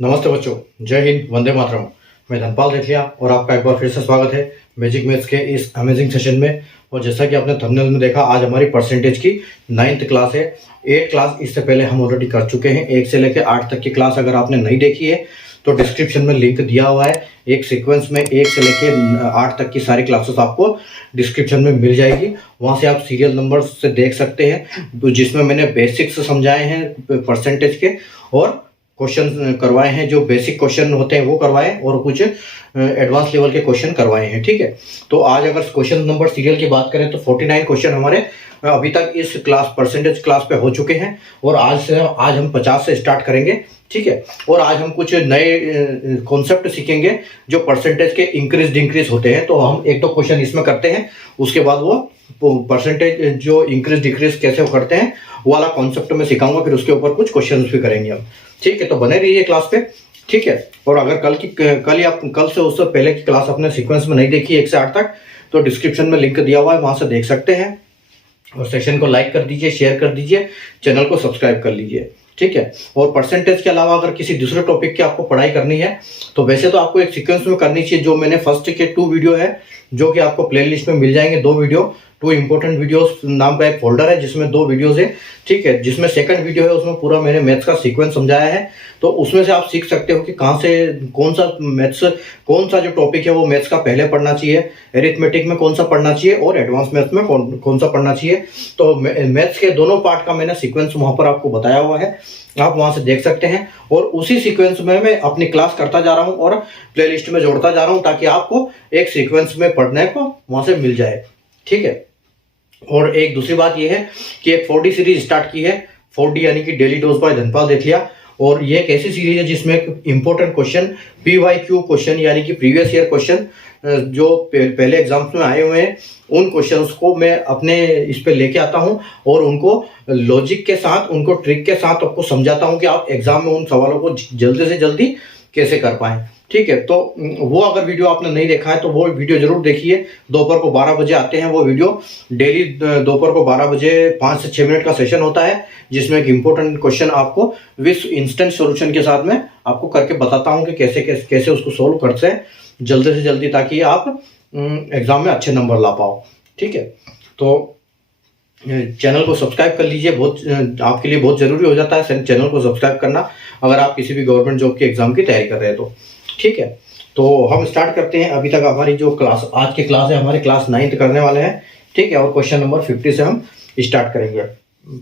नमस्ते बच्चों, जय हिंद, वंदे मातरम। मैं धनपाल रेखलिया और आपका एक बार फिर से स्वागत है मैजिक मैथ्स के इस अमेजिंग सेशन में। और जैसा कि आपने थंबनेल में देखा, आज हमारी परसेंटेज की 9th क्लास है। 8 क्लास इससे पहले हम ऑलरेडी कर चुके हैं। 1 से लेकर 8 तक की क्लास अगर आपने नहीं देखी है तो डिस्क्रिप्शन में लिंक दिया हुआ है। एक सीक्वेंस में 1 से लेकर 8 तक की सारी क्लासेस आपको डिस्क्रिप्शन में मिल जाएगी। वहाँ से आप सीरियल नंबर से देख सकते हैं, जिसमें मैंने बेसिक्स समझाए हैं परसेंटेज के, और क्वेश्चन करवाए हैं। जो बेसिक क्वेश्चन होते हैं वो करवाए, और कुछ एडवांस लेवल के क्वेश्चन करवाए हैं। ठीक है, तो आज अगर क्वेश्चन नंबर सीरियल की बात करें तो 49 क्वेश्चन हमारे अभी तक इस क्लास परसेंटेज क्लास पे हो चुके हैं। और आज हम 50 से स्टार्ट करेंगे। ठीक है, और आज हम कुछ नए कॉन्सेप्ट सीखेंगे जो परसेंटेज के इंक्रीज डिक्रीज होते हैं। तो हम एक तो क्वेश्चन इसमें करते हैं, उसके बाद वो परसेंटेज जो इंक्रीज डिक्रीज कैसे वो करते हैं वो वाला कॉन्सेप्ट में सिखाऊंगा। फिर उसके ऊपर कुछ क्वेश्चन भी करेंगे हम। ठीक है, तो बने रहिए क्लास पे। ठीक है, और अगर कल से उससे पहले की क्लास अपने सीक्वेंस में नहीं देखी 1 से 8 तक, तो डिस्क्रिप्शन में लिंक दिया हुआ है, वहां से देख सकते हैं। और सेशन को लाइक कर दीजिए, शेयर कर दीजिए, चैनल को सब्सक्राइब कर लीजिए। ठीक है, और परसेंटेज के अलावा अगर किसी दूसरे टॉपिक की आपको पढ़ाई करनी है तो वैसे तो आपको एक सीक्वेंस में करनी चाहिए। जो मैंने फर्स्ट के 2 वीडियो है जो कि आपको प्लेलिस्ट में मिल जाएंगे। 2 वीडियो, 2 इंपॉर्टेंट वीडियोस नाम का एक फोल्डर है जिसमें 2 वीडियोस है। ठीक है, जिसमें सेकंड वीडियो है उसमें पूरा मैंने मैथ्स का सीक्वेंस समझाया है। तो उसमें से आप सीख सकते हो कि कहाँ से कौन सा जो टॉपिक है वो मैथ्स का पहले पढ़ना चाहिए, एरिथमेटिक में कौन सा पढ़ना चाहिए, और एडवांस मैथ्स में कौन सा पढ़ना चाहिए। तो मैथ्स के दोनों पार्ट का मैंने सीक्वेंस वहां पर आपको बताया हुआ है, आप वहां से देख सकते हैं। और उसी सीक्वेंस में मैं अपनी क्लास करता जा रहा हूं और प्लेलिस्ट में जोड़ता जा रहा हूं, ताकि आपको एक सीक्वेंस में पढ़ने को वहां से मिल जाए। ठीक है, और एक दूसरी बात यह है कि एक 4D सीरीज स्टार्ट की है। 4D यानी कि डेली डोज बाय धनपाल रेखलिया। और ये एक ऐसी सीरीज है जिसमें इंपॉर्टेंट क्वेश्चन, PYQ क्वेश्चन यानी कि प्रीवियस ईयर क्वेश्चन, जो पहले एग्जाम्स में आए हुए हैं, उन क्वेश्चंस को मैं अपने इस पे लेके आता हूं और उनको लॉजिक के साथ, उनको ट्रिक के साथ आपको समझाता हूं कि आप एग्जाम में उन सवालों को जल्दी से जल्दी कैसे कर पाएं। ठीक है, तो वो अगर वीडियो आपने नहीं देखा है तो वो वीडियो जरूर देखिए। दोपहर को 12 बजे आते हैं वो वीडियो। डेली दोपहर को 12 बजे 5 से 6 मिनट का सेशन होता है, जिसमें एक इंपॉर्टेंट क्वेश्चन आपको विथ इंस्टेंट सॉल्यूशन के साथ में आपको करके बताता हूं कि कैसे कैसे कैसे उसको सोल्व करते हैं जल्दी से जल्दी, ताकि आप एग्जाम में अच्छे नंबर ला पाओ। ठीक है, तो चैनल को सब्सक्राइब कर लीजिए। बहुत आपके लिए बहुत जरूरी हो जाता है चैनल को सब्सक्राइब करना, अगर आप किसी भी गवर्नमेंट जॉब के एग्जाम की तैयारी कर रहे हैं तो। ठीक है, तो हम स्टार्ट करते हैं। अभी तक हमारी जो क्लास, आज की क्लास है हमारी क्लास 9th करने वाले हैं। ठीक है, और क्वेश्चन नंबर 50 से हम स्टार्ट करेंगे।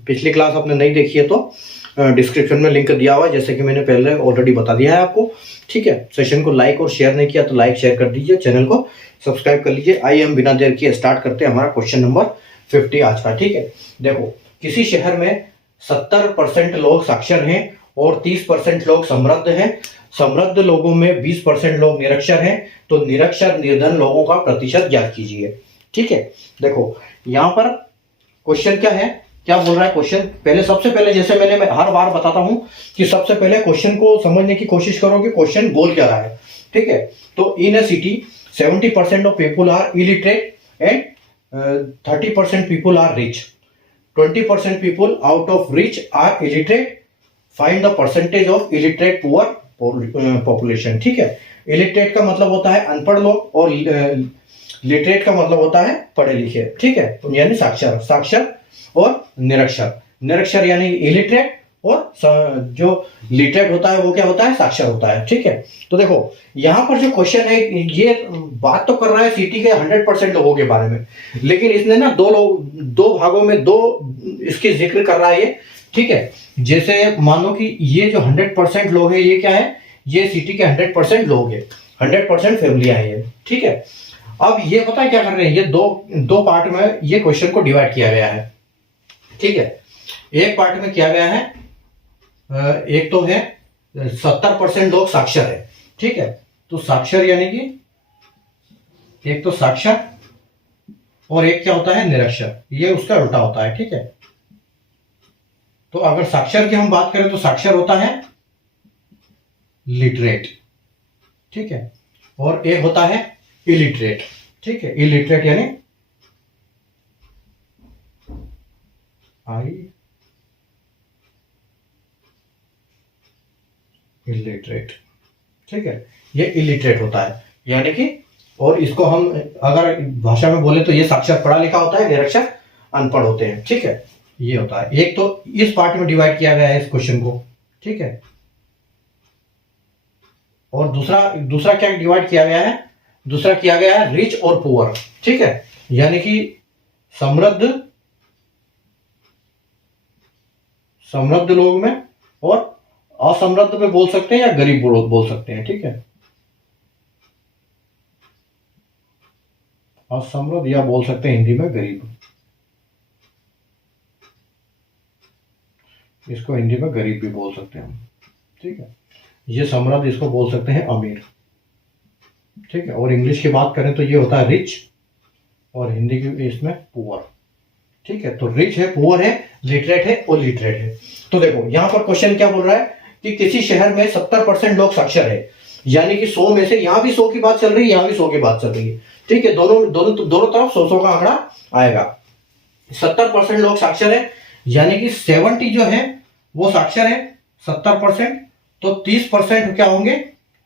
पिछली क्लास आपने नहीं देखी है तो डिस्क्रिप्शन में लिंक दिया हुआ है, जैसे कि मैंने पहले ऑलरेडी बता दिया है आपको। ठीक है, सेशन को लाइक और शेयर नहीं किया तो लाइक शेयर कर दीजिए, चैनल को सब्सक्राइब कर लीजिए। आइए हम बिना देर किए स्टार्ट करते हैं हमारा क्वेश्चन नंबर 50 आज का। ठीक है, देखो, किसी शहर में 70% लोग साक्षर हैं और 30% लोग समृद्ध हैं। समृद्ध लोगों में 20% लोग निरक्षर हैं। तो निरक्षर निर्धन लोगों का प्रतिशत ज्ञात कीजिए। ठीक है, देखो यहां पर क्वेश्चन क्या है, क्या बोल रहा है क्वेश्चन। सबसे पहले जैसे मैं हर बार बताता हूं कि सबसे पहले क्वेश्चन को समझने की कोशिश करो कि क्वेश्चन बोल क्या रहा है। ठीक है, तो in a city 70% of people are illiterate and 30% people are rich. 20% people out of rich are illiterate. Find the percentage of illiterate poor population. ठीक है, इलिटरेट का मतलब होता है अनपढ़ लोग, और लिटरेट का मतलब होता है पढ़े लिखे। ठीक है, यानी साक्षर, साक्षर और निरक्षर। निरक्षर यानी इलिटरेट, और जो लिटरेट होता है वो क्या होता है, साक्षर होता है। ठीक है, तो देखो यहां पर जो क्वेश्चन है ये बात तो कर रहा है सिटी के 100% लोगों के बारे में, लेकिन इसने ना दो भागों में इसकी जिक्र कर रहा है ये। ठीक है, जैसे मान लो कि ये जो 100% लोग है ये क्या है, ये सिटी के 100% लोग है, 100% फैमिलियां है ये। ठीक है, अब ये पता है क्या कर रहे हैं, ये दो पार्ट में ये क्वेश्चन को डिवाइड किया गया है। ठीक है, एक पार्ट में किया गया है, एक तो है 70% लोग साक्षर है। ठीक है, तो साक्षर यानी कि एक तो साक्षर और एक क्या होता है, निरक्षर। ये उसका उल्टा होता है। ठीक है, तो अगर साक्षर की हम बात करें तो साक्षर होता है लिटरेट। ठीक है, और एक होता है इलिटरेट। ठीक है, इलिटरेट यानी इलिटरेट, ठीक है, ये इलिटरेट होता है, यानी कि, और इसको हम अगर भाषा में बोले तो ये साक्षर पढ़ा लिखा होता है, निरक्षर अनपढ़ होते हैं, ठीक है, ये होता है। एक तो इस पार्ट में डिवाइड किया गया है इस क्वेश्चन को, ठीक है, और दूसरा दूसरा क्या डिवाइड किया गया है, दूसरा किया गया है रिच और पुअर, ठीक है, यानी कि समृद्ध लोग में और असमृद्ध में बोल सकते हैं या गरीब बोल सकते हैं, ठीक है, असमृद्ध या बोल सकते हैं हिंदी में गरीब, इसको हिंदी में गरीब भी बोल सकते हैं हम, ठीक है, ये समृद्ध, इसको बोल सकते हैं अमीर, ठीक है, और इंग्लिश की बात करें तो ये होता है रिच और हिंदी की इसमें पुअर, ठीक है। तो रिच है, पुअर है, लिटरेट है और लिटरेट है। तो देखो यहां पर क्वेश्चन क्या बोल रहा है कि किसी शहर में 70% लोग साक्षर है, यानी कि 100 में से यहां भी 100 की बात चल रही है, यहां भी 100 की बात चल रही है, ठीक है, दोनों तरफ 100 का आंकड़ा आएगा। 70% लोग साक्षर है, यानी कि 70 जो है वो साक्षर है 70%, तो 30% क्या होंगे,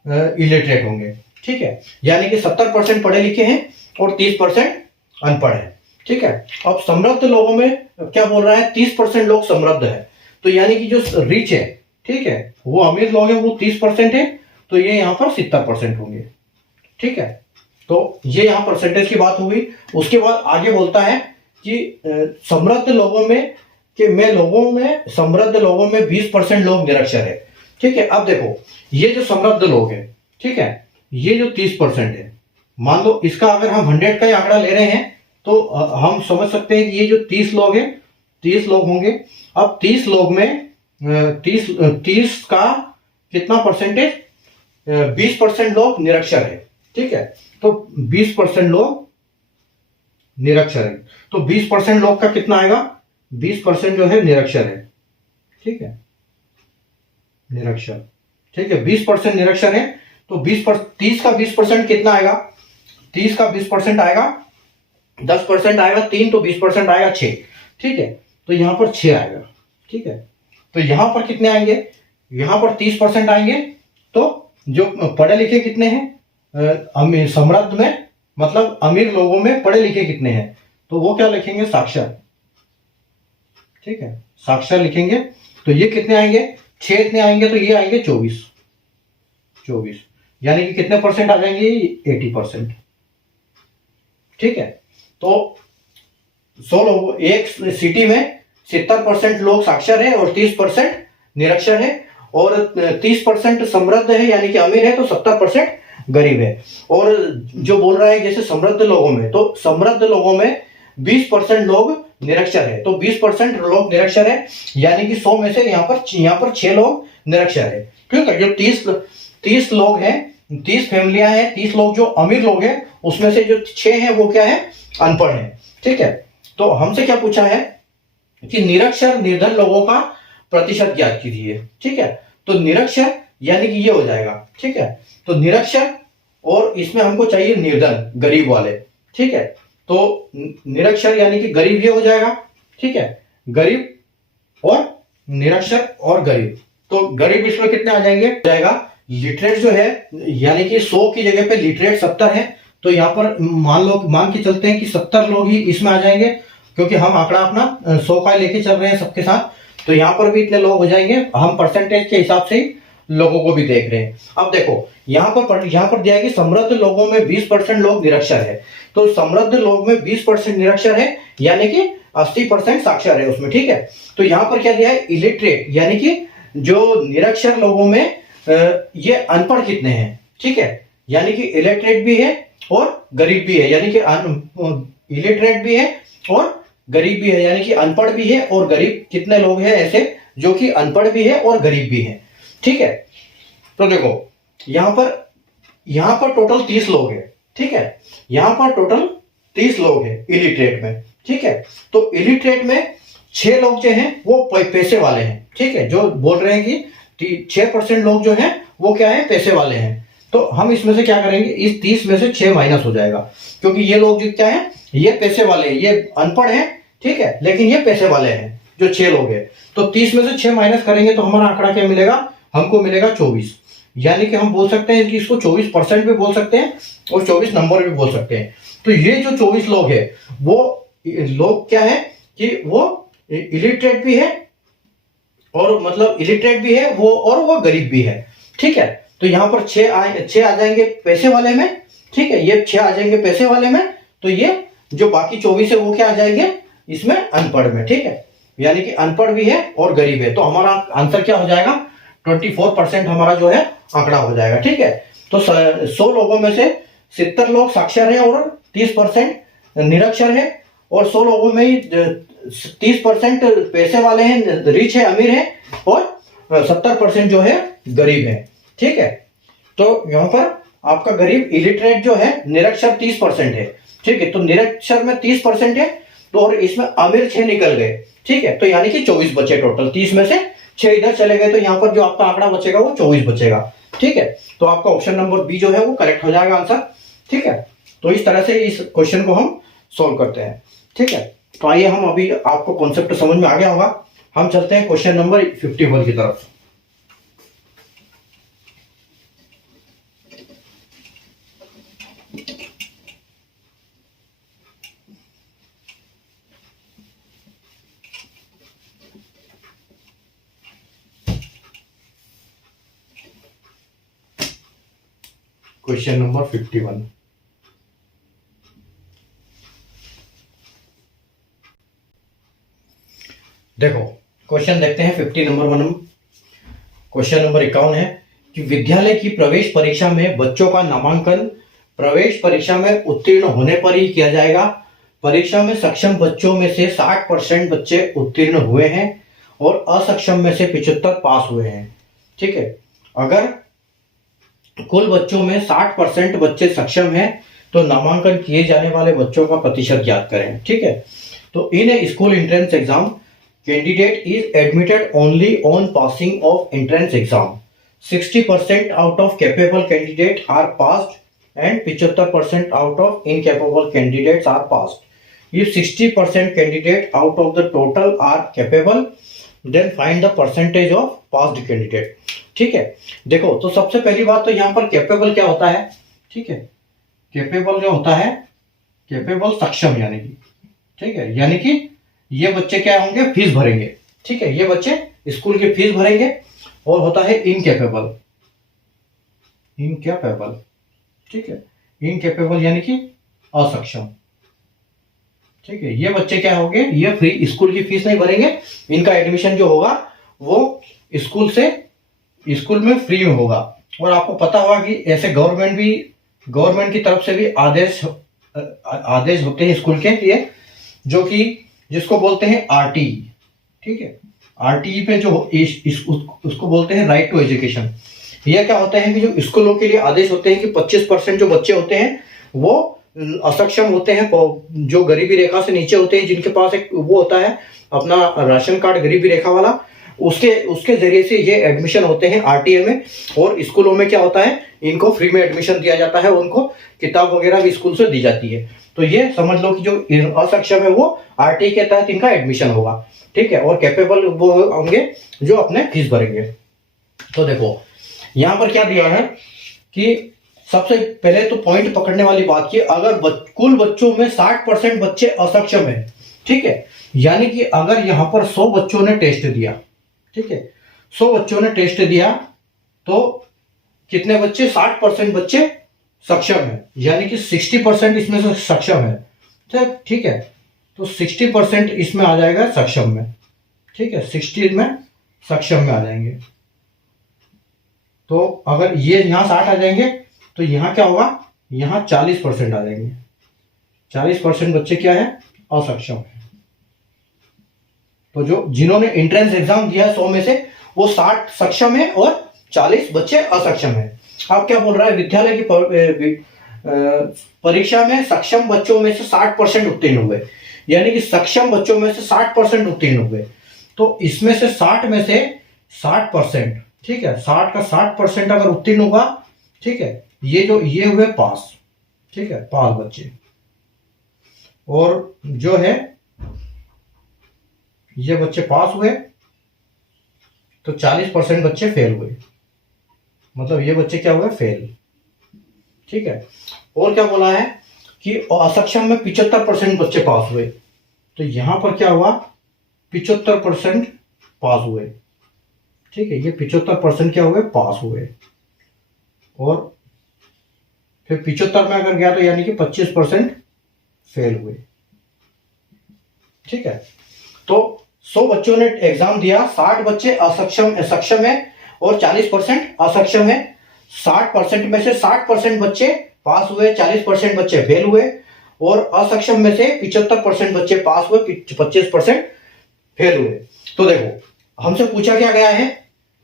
इलिटरेट होंगे, ठीक है, यानी कि 70% पढ़े लिखे हैं और 30% अनपढ़ है, ठीक है। अब समृद्ध लोगों में क्या बोल रहा है, 30% लोग समृद्ध है, तो यानी कि जो रिच है, ठीक है, वो अमीर लोग हैं वो 30% है, तो ये यहाँ पर 70% होंगे, ठीक है। तो ये यहाँ परसेंटेज की बात हो गई। उसके बाद आगे बोलता है कि समृद्ध लोगों में समृद्ध लोगों में 20% लोग निरक्षर है, ठीक है। अब देखो ये जो समृद्ध लोग हैं, ठीक है, ये जो 30% है, मान लो इसका अगर हम 100 का ही आंकड़ा ले रहे हैं तो हम समझ सकते हैं कि ये जो 30 लोग हैं, 30 लोग होंगे। अब 30 लोग में 30 का कितना परसेंटेज, 20% लोग निरक्षर है, ठीक है, तो 20% लोग निरक्षर है, तो 20% लोग का कितना आएगा, 20% जो है निरक्षर है, ठीक है, निरक्षर, ठीक है, 20% निरक्षर है, तो 30 का 20% कितना आएगा, 30 का 20% आएगा 10% आएगा 3, तो 20% आएगा 6, ठीक है, तो यहां पर 6 आएगा, ठीक है। तो यहां पर कितने आएंगे, यहां पर 30% आएंगे, तो जो पढ़े लिखे कितने हैं, समृद्ध में मतलब अमीर लोगों में पढ़े लिखे कितने हैं, तो वो क्या लिखेंगे, साक्षर, ठीक है, साक्षर लिखेंगे, तो ये कितने आएंगे, 6 इतने आएंगे, तो ये आएंगे 24, यानी कि कितने परसेंट आ जाएंगे, 80%, ठीक है। तो 100 लोग, एक सिटी में 70% लोग साक्षर है और 30% निरक्षर है, और 30% समृद्ध है यानी कि अमीर है, तो 70% गरीब है। और जो बोल रहा है जैसे समृद्ध लोगों में, तो समृद्ध लोगों में 20% लोग निरक्षर है, तो 20% लोग निरक्षर है, यानी कि 100 में से यहाँ पर 6 लोग निरक्षर है, ठीक है। जो 30 लोग हैं, 30 फैमिलियां हैं, 30 लोग जो अमीर लोग हैं, उसमें से जो 6 हैं वो क्या है, अनपढ़ है, ठीक है। तो हमसे क्या पूछा है कि निरक्षर निर्धन लोगों का प्रतिशत ज्ञात कीजिए, ठीक है। तो निरक्षर यानी कि ये हो जाएगा, ठीक है, तो निरक्षर और इसमें हमको चाहिए निर्धन, गरीब वाले, ठीक है। तो निरक्षर यानी कि गरीब ये हो जाएगा, ठीक है, गरीब और निरक्षर और गरीब, तो गरीब इसमें कितने आ जाएगा, लिटरेट जो है यानी कि 100 की जगह पे लिटरेट 70 है, तो यहाँ पर मान के चलते हैं कि 70 लोग ही इसमें आ जाएंगे, क्योंकि हम आंकड़ा अपना 100 का लेके चल रहे हैं सबके साथ, तो यहाँ पर भी इतने लोग हो जाएंगे, हम परसेंटेज के हिसाब से ही लोगों को भी देख रहे हैं। अब देखो यहाँ पर दिया है कि समृद्ध लोगों में 20% लोग निरक्षर है, तो समृद्ध लोग में 20% निरक्षर है, यानी कि 80% साक्षर है उसमें, ठीक है। तो यहाँ पर क्या दिया है, इलिटरेट, यानी कि जो निरक्षर लोगों में ये अनपढ़ कितने हैं, ठीक है, यानी कि इलिटरेट भी है और गरीब भी है, यानी कि इलिटरेट भी है और गरीब भी है, यानी कि अनपढ़ भी है और गरीब, कितने लोग हैं ऐसे जो कि अनपढ़ भी है और गरीब भी है, ठीक है। तो देखो यहां पर टोटल 30 लोग हैं, ठीक है, यहां पर टोटल 30 लोग हैं इलिटरेट में, ठीक है। तो इलिटरेट में 6 लोग जो हैं वो पैसे वाले हैं, ठीक है, जो बोल रहे हैं कि 6% लोग जो हैं वो क्या है, पैसे वाले हैं। तो हम इसमें से क्या करेंगे, इस 30 में से 6 माइनस हो जाएगा, क्योंकि ये लोग जो क्या है, ये पैसे वाले हैं, ये अनपढ़ हैं, ठीक है, लेकिन ये पैसे वाले हैं जो 6 लोग हैं। तो 30 में से 6 माइनस करेंगे तो हमारा आंकड़ा क्या मिलेगा, हमको मिलेगा 24। यानी कि हम बोल सकते हैं कि इसको 24% भी बोल सकते हैं और 24 नंबर भी बोल सकते हैं। तो ये जो 24 लोग है वो लोग क्या है कि वो इलिटरेट भी है और मतलब इलिटरेट भी है वो, और वो गरीब भी है। ठीक है, तो यहाँ पर 6 आ जाएंगे पैसे वाले में। ठीक है, ये 6 आ जाएंगे पैसे वाले में। तो ये जो बाकी 24 है वो क्या आ जाएंगे इसमें अनपढ़ में। ठीक है, यानी कि अनपढ़ भी है और गरीब है। तो हमारा आंसर क्या हो जाएगा 24% हमारा जो है आंकड़ा हो जाएगा। ठीक है, तो 100 लोगों में से 70 लोग साक्षर है और 30% निरक्षर है, और 100 लोगों में ही 30% पैसे वाले हैं, रिच है, अमीर है, और 70% जो है गरीब है। ठीक है, तो यहाँ पर आपका गरीब इलिटरेट जो है निरक्षर 30% है। ठीक है, तो निरक्षर में 30% है, तो और इसमें अमीर 6 निकल गए। ठीक है, तो यानी कि 24 बचे टोटल, 30 में से 6 इधर चले गए, तो यहाँ पर जो आपका आंकड़ा बचेगा वो 24 बचेगा। ठीक है, तो आपका ऑप्शन नंबर बी जो है वो करेक्ट हो जाएगा आंसर। ठीक है, तो इस तरह से इस क्वेश्चन को हम सोल्व करते हैं। ठीक है, तो आइए हम अभी आपको कॉन्सेप्ट समझ में आ गया होगा, हम चलते हैं क्वेश्चन नंबर 51 की तरफ। Question number 51। देखो क्वेश्चन देखते हैं 50 नंबर 1। क्वेश्चन नंबर 51 है कि विद्यालय की प्रवेश परीक्षा में बच्चों का नामांकन प्रवेश परीक्षा में उत्तीर्ण होने पर ही किया जाएगा। परीक्षा में सक्षम बच्चों में से 60% बच्चे उत्तीर्ण हुए हैं और असक्षम में से 75 पास हुए हैं। ठीक है, अगर कुल बच्चों में 60% बच्चे सक्षम हैं तो नामांकन किए जाने वाले बच्चों का प्रतिशत ज्ञात करें। ठीक है, तो in a school entrance exam candidate is admitted only on passing of entrance exam. 60% out of capable candidates are passed and 75% out of incapable candidates are passed. If 60% candidates out of the total are capable, then find the percentage of passed candidate. ठीक है, देखो तो सबसे पहली बात तो यहाँ पर कैपेबल क्या होता है। ठीक है, कैपेबल जो होता है कैपेबल सक्षम, यानी कि ठीक है, यानी कि ये बच्चे क्या होंगे फीस भरेंगे। ठीक है, ये बच्चे स्कूल की फीस भरेंगे। और होता है इनकैपेबल, इनकैपेबल। ठीक है, इनकैपेबल यानी कि असक्षम। ठीक है, ये बच्चे क्या होंगे ये फ्री स्कूल की फीस नहीं भरेंगे, इनका एडमिशन जो होगा वो स्कूल में फ्री में होगा। और आपको पता होगा कि ऐसे गवर्नमेंट की तरफ से भी आदेश होते हैं स्कूल के लिए, जो कि जिसको बोलते हैं आरटीई। ठीक है, आरटीई पे जो उसको बोलते हैं राइट टू एजुकेशन। यह क्या होता है कि जो स्कूलों के लिए आदेश होते हैं कि 25% जो बच्चे होते हैं वो असक्षम होते हैं, जो गरीबी रेखा से नीचे होते हैं, जिनके पास एक वो होता है अपना राशन कार्ड गरीबी रेखा वाला, उसके जरिए से ये एडमिशन होते हैं आरटीए में। और स्कूलों में क्या होता है इनको फ्री में एडमिशन दिया जाता है, उनको किताब वगैरह भी स्कूल से दी जाती है। तो ये समझ लो कि जो असक्षम है वो आरटीई के तहत इनका एडमिशन होगा। ठीक है, और कैपेबल वो होंगे जो अपने फीस भरेंगे। तो देखो यहाँ पर क्या दिया है कि सबसे पहले तो पॉइंट पकड़ने वाली बात की, अगर कुल बच्चों में 60% बच्चे असक्षम है। ठीक है, यानी कि अगर यहाँ पर 100 बच्चों ने टेस्ट दिया, ठीक है 100 बच्चों ने टेस्ट दिया, तो कितने बच्चे 60% बच्चे सक्षम है, यानी कि 60% इसमें से सक्षम है। ठीक है, तो 60% इसमें आ जाएगा सक्षम में। ठीक है, 60 में सक्षम में आ जाएंगे। तो अगर ये यहां 60 आ जाएंगे तो यहां क्या होगा, यहां 40% आ जाएंगे। 40% बच्चे क्या है असक्षम है। तो जो जिन्होंने एंट्रेंस एग्जाम दिया 100 में से वो 60 सक्षम है और 40 बच्चे असक्षम है। अब क्या बोल रहा है, विद्यालय की परीक्षा में सक्षम बच्चों में से 60% उत्तीर्ण हुए, यानी कि सक्षम बच्चों में से 60% उत्तीर्ण हुए। तो इसमें से 60 में से 60%, ठीक है 60 का 60% अगर उत्तीर्ण होगा, ठीक है ये हुए पास। ठीक है, पास बच्चे, और जो है ये बच्चे पास हुए। तो 40% बच्चे फेल हुए, मतलब ये बच्चे क्या हुए, फेल। ठीक है। और क्या बोला है कि असक्षम में 75% बच्चे पास हुए, तो यहां पर क्या हुआ, 75% पास हुए। ठीक है, ये 75% क्या हुए, पास हुए। और फिर 75 में अगर गया तो यानी कि 25% फेल हुए। ठीक है, तो 100 बच्चों ने एग्जाम दिया, 60 बच्चे सक्षम है और 40% असक्षम है। 60% में से 60% बच्चे पास हुए, 40% बच्चे फेल हुए, और असक्षम में से 75% बच्चे पास हुए, 25% फेल हुए। तो देखो हमसे पूछा क्या गया है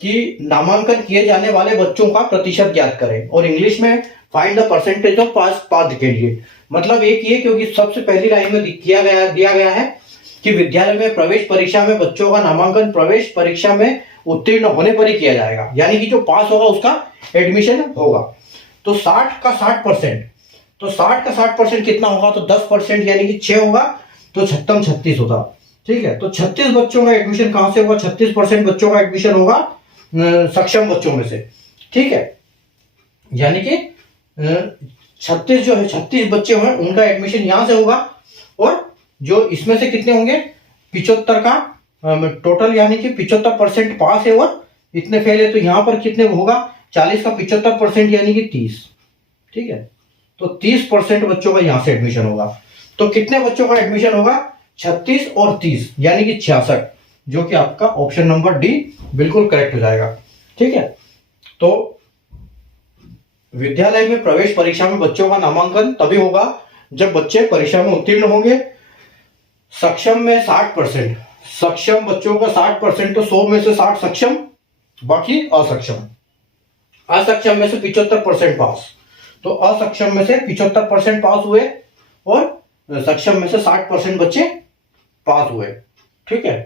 कि नामांकन किए जाने वाले बच्चों का प्रतिशत ज्ञात करें, और इंग्लिश में find the percentage of pass candidate. मतलब एक ये, क्योंकि सबसे पहली लाइन में दिया गया है कि विद्यालय में प्रवेश परीक्षा में बच्चों का नामांकन प्रवेश परीक्षा में उत्तीर्ण होने पर ही किया जाएगा, यानी कि जो पास होगा उसका एडमिशन होगा। तो 60 का 60%, तो 60 का 60% कितना होगा, तो 10% यानी कि 6 होगा, तो 36 होगा। ठीक है, तो 36 बच्चों का एडमिशन कहां से होगा, 36% बच्चों का एडमिशन होगा सक्षम बच्चों में से। ठीक है, यानी कि 36 जो है, 36 बच्चे हैं उनका एडमिशन यहां से होगा, और जो इसमें से कितने होंगे, 75 का टोटल, यानी कि 75% पास है और इतने फेल है, तो यहां पर कितने होगा, 40 का 75% यानी कि 30। ठीक है, तो 30% बच्चों का यहां से एडमिशन होगा। तो कितने बच्चों का एडमिशन होगा, 36 और 30 यानी कि 66, जो कि आपका ऑप्शन नंबर डी बिल्कुल करेक्ट हो जाएगा। ठीक है, तो विद्यालय में प्रवेश परीक्षा में बच्चों का नामांकन तभी होगा जब बच्चे परीक्षा में उत्तीर्ण होंगे। सक्षम में 60%, सक्षम बच्चों का 60%, तो 100 में से 60 सक्षम, बाकी असक्षम। असक्षम में से 75% पास, तो असक्षम में से 75% पास हुए, और सक्षम में से 60% बच्चे पास हुए। ठीक है,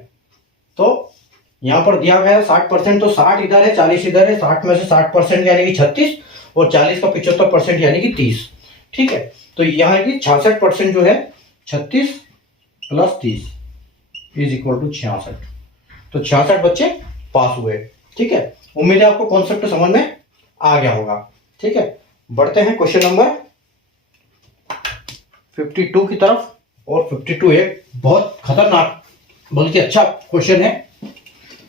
तो यहां पर दिया गया 60%, तो 60 इधर है, 40 इधर है, 60 में से 60% यानी कि 36, और 40 का 75% यानी कि 30। ठीक है, तो यहां की 66% जो है, 36 प्लस 30 इज इक्वल टू 66, तो 66 बच्चे पास हुए। ठीक है, उम्मीद है आपको कॉन्सेप्ट समझ में आ गया होगा। ठीक है, बढ़ते हैं क्वेश्चन नंबर 52 की तरफ। और 52 एक बहुत खतरनाक बल्कि अच्छा क्वेश्चन है,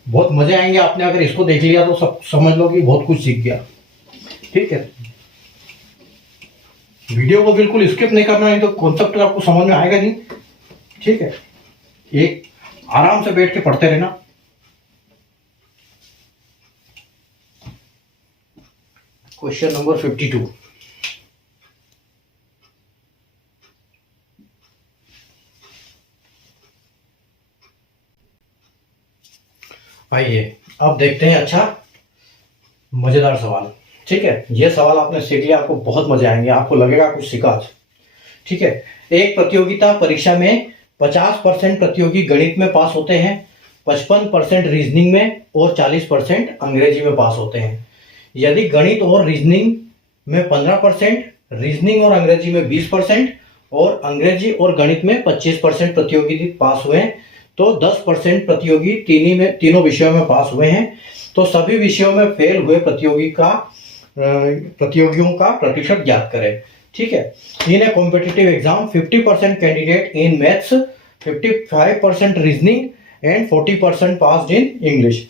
बहुत मजे आएंगे। आपने अगर इसको देख लिया तो सब समझ लो कि बहुत कुछ सीख गया। ठीक है, वीडियो को बिल्कुल स्किप नहीं करना है, तो कॉन्सेप्ट आपको समझ में आएगा नहीं। ठीक है, एक आराम से बैठ के पढ़ते रहना। क्वेश्चन नंबर 52, आइए अब देखते हैं अच्छा मजेदार सवाल। ठीक है, ये सवाल आपने सीख लिया, आपको बहुत मजे आएंगे, आपको लगेगा कुछ सीखा आज। ठीक है, एक प्रतियोगिता परीक्षा में 50% प्रतियोगी गणित में पास होते हैं, 55% रीजनिंग में और 40% अंग्रेजी में पास होते हैं। यदि गणित और रीजनिंग में 15%, रीजनिंग और अंग्रेजी में 20% और अंग्रेजी और गणित में 25% प्रतियोगी पास हुए हैं, तो 10% प्रतियोगी तीनों विषयों में पास हुए हैं। तो सभी विषयों में फेल हुए प्रतियोगियों का प्रतिशत ज्ञात करें। ठीक है, in a competitive exam 50% candidate in maths, 55% reasoning and 40% passed in English.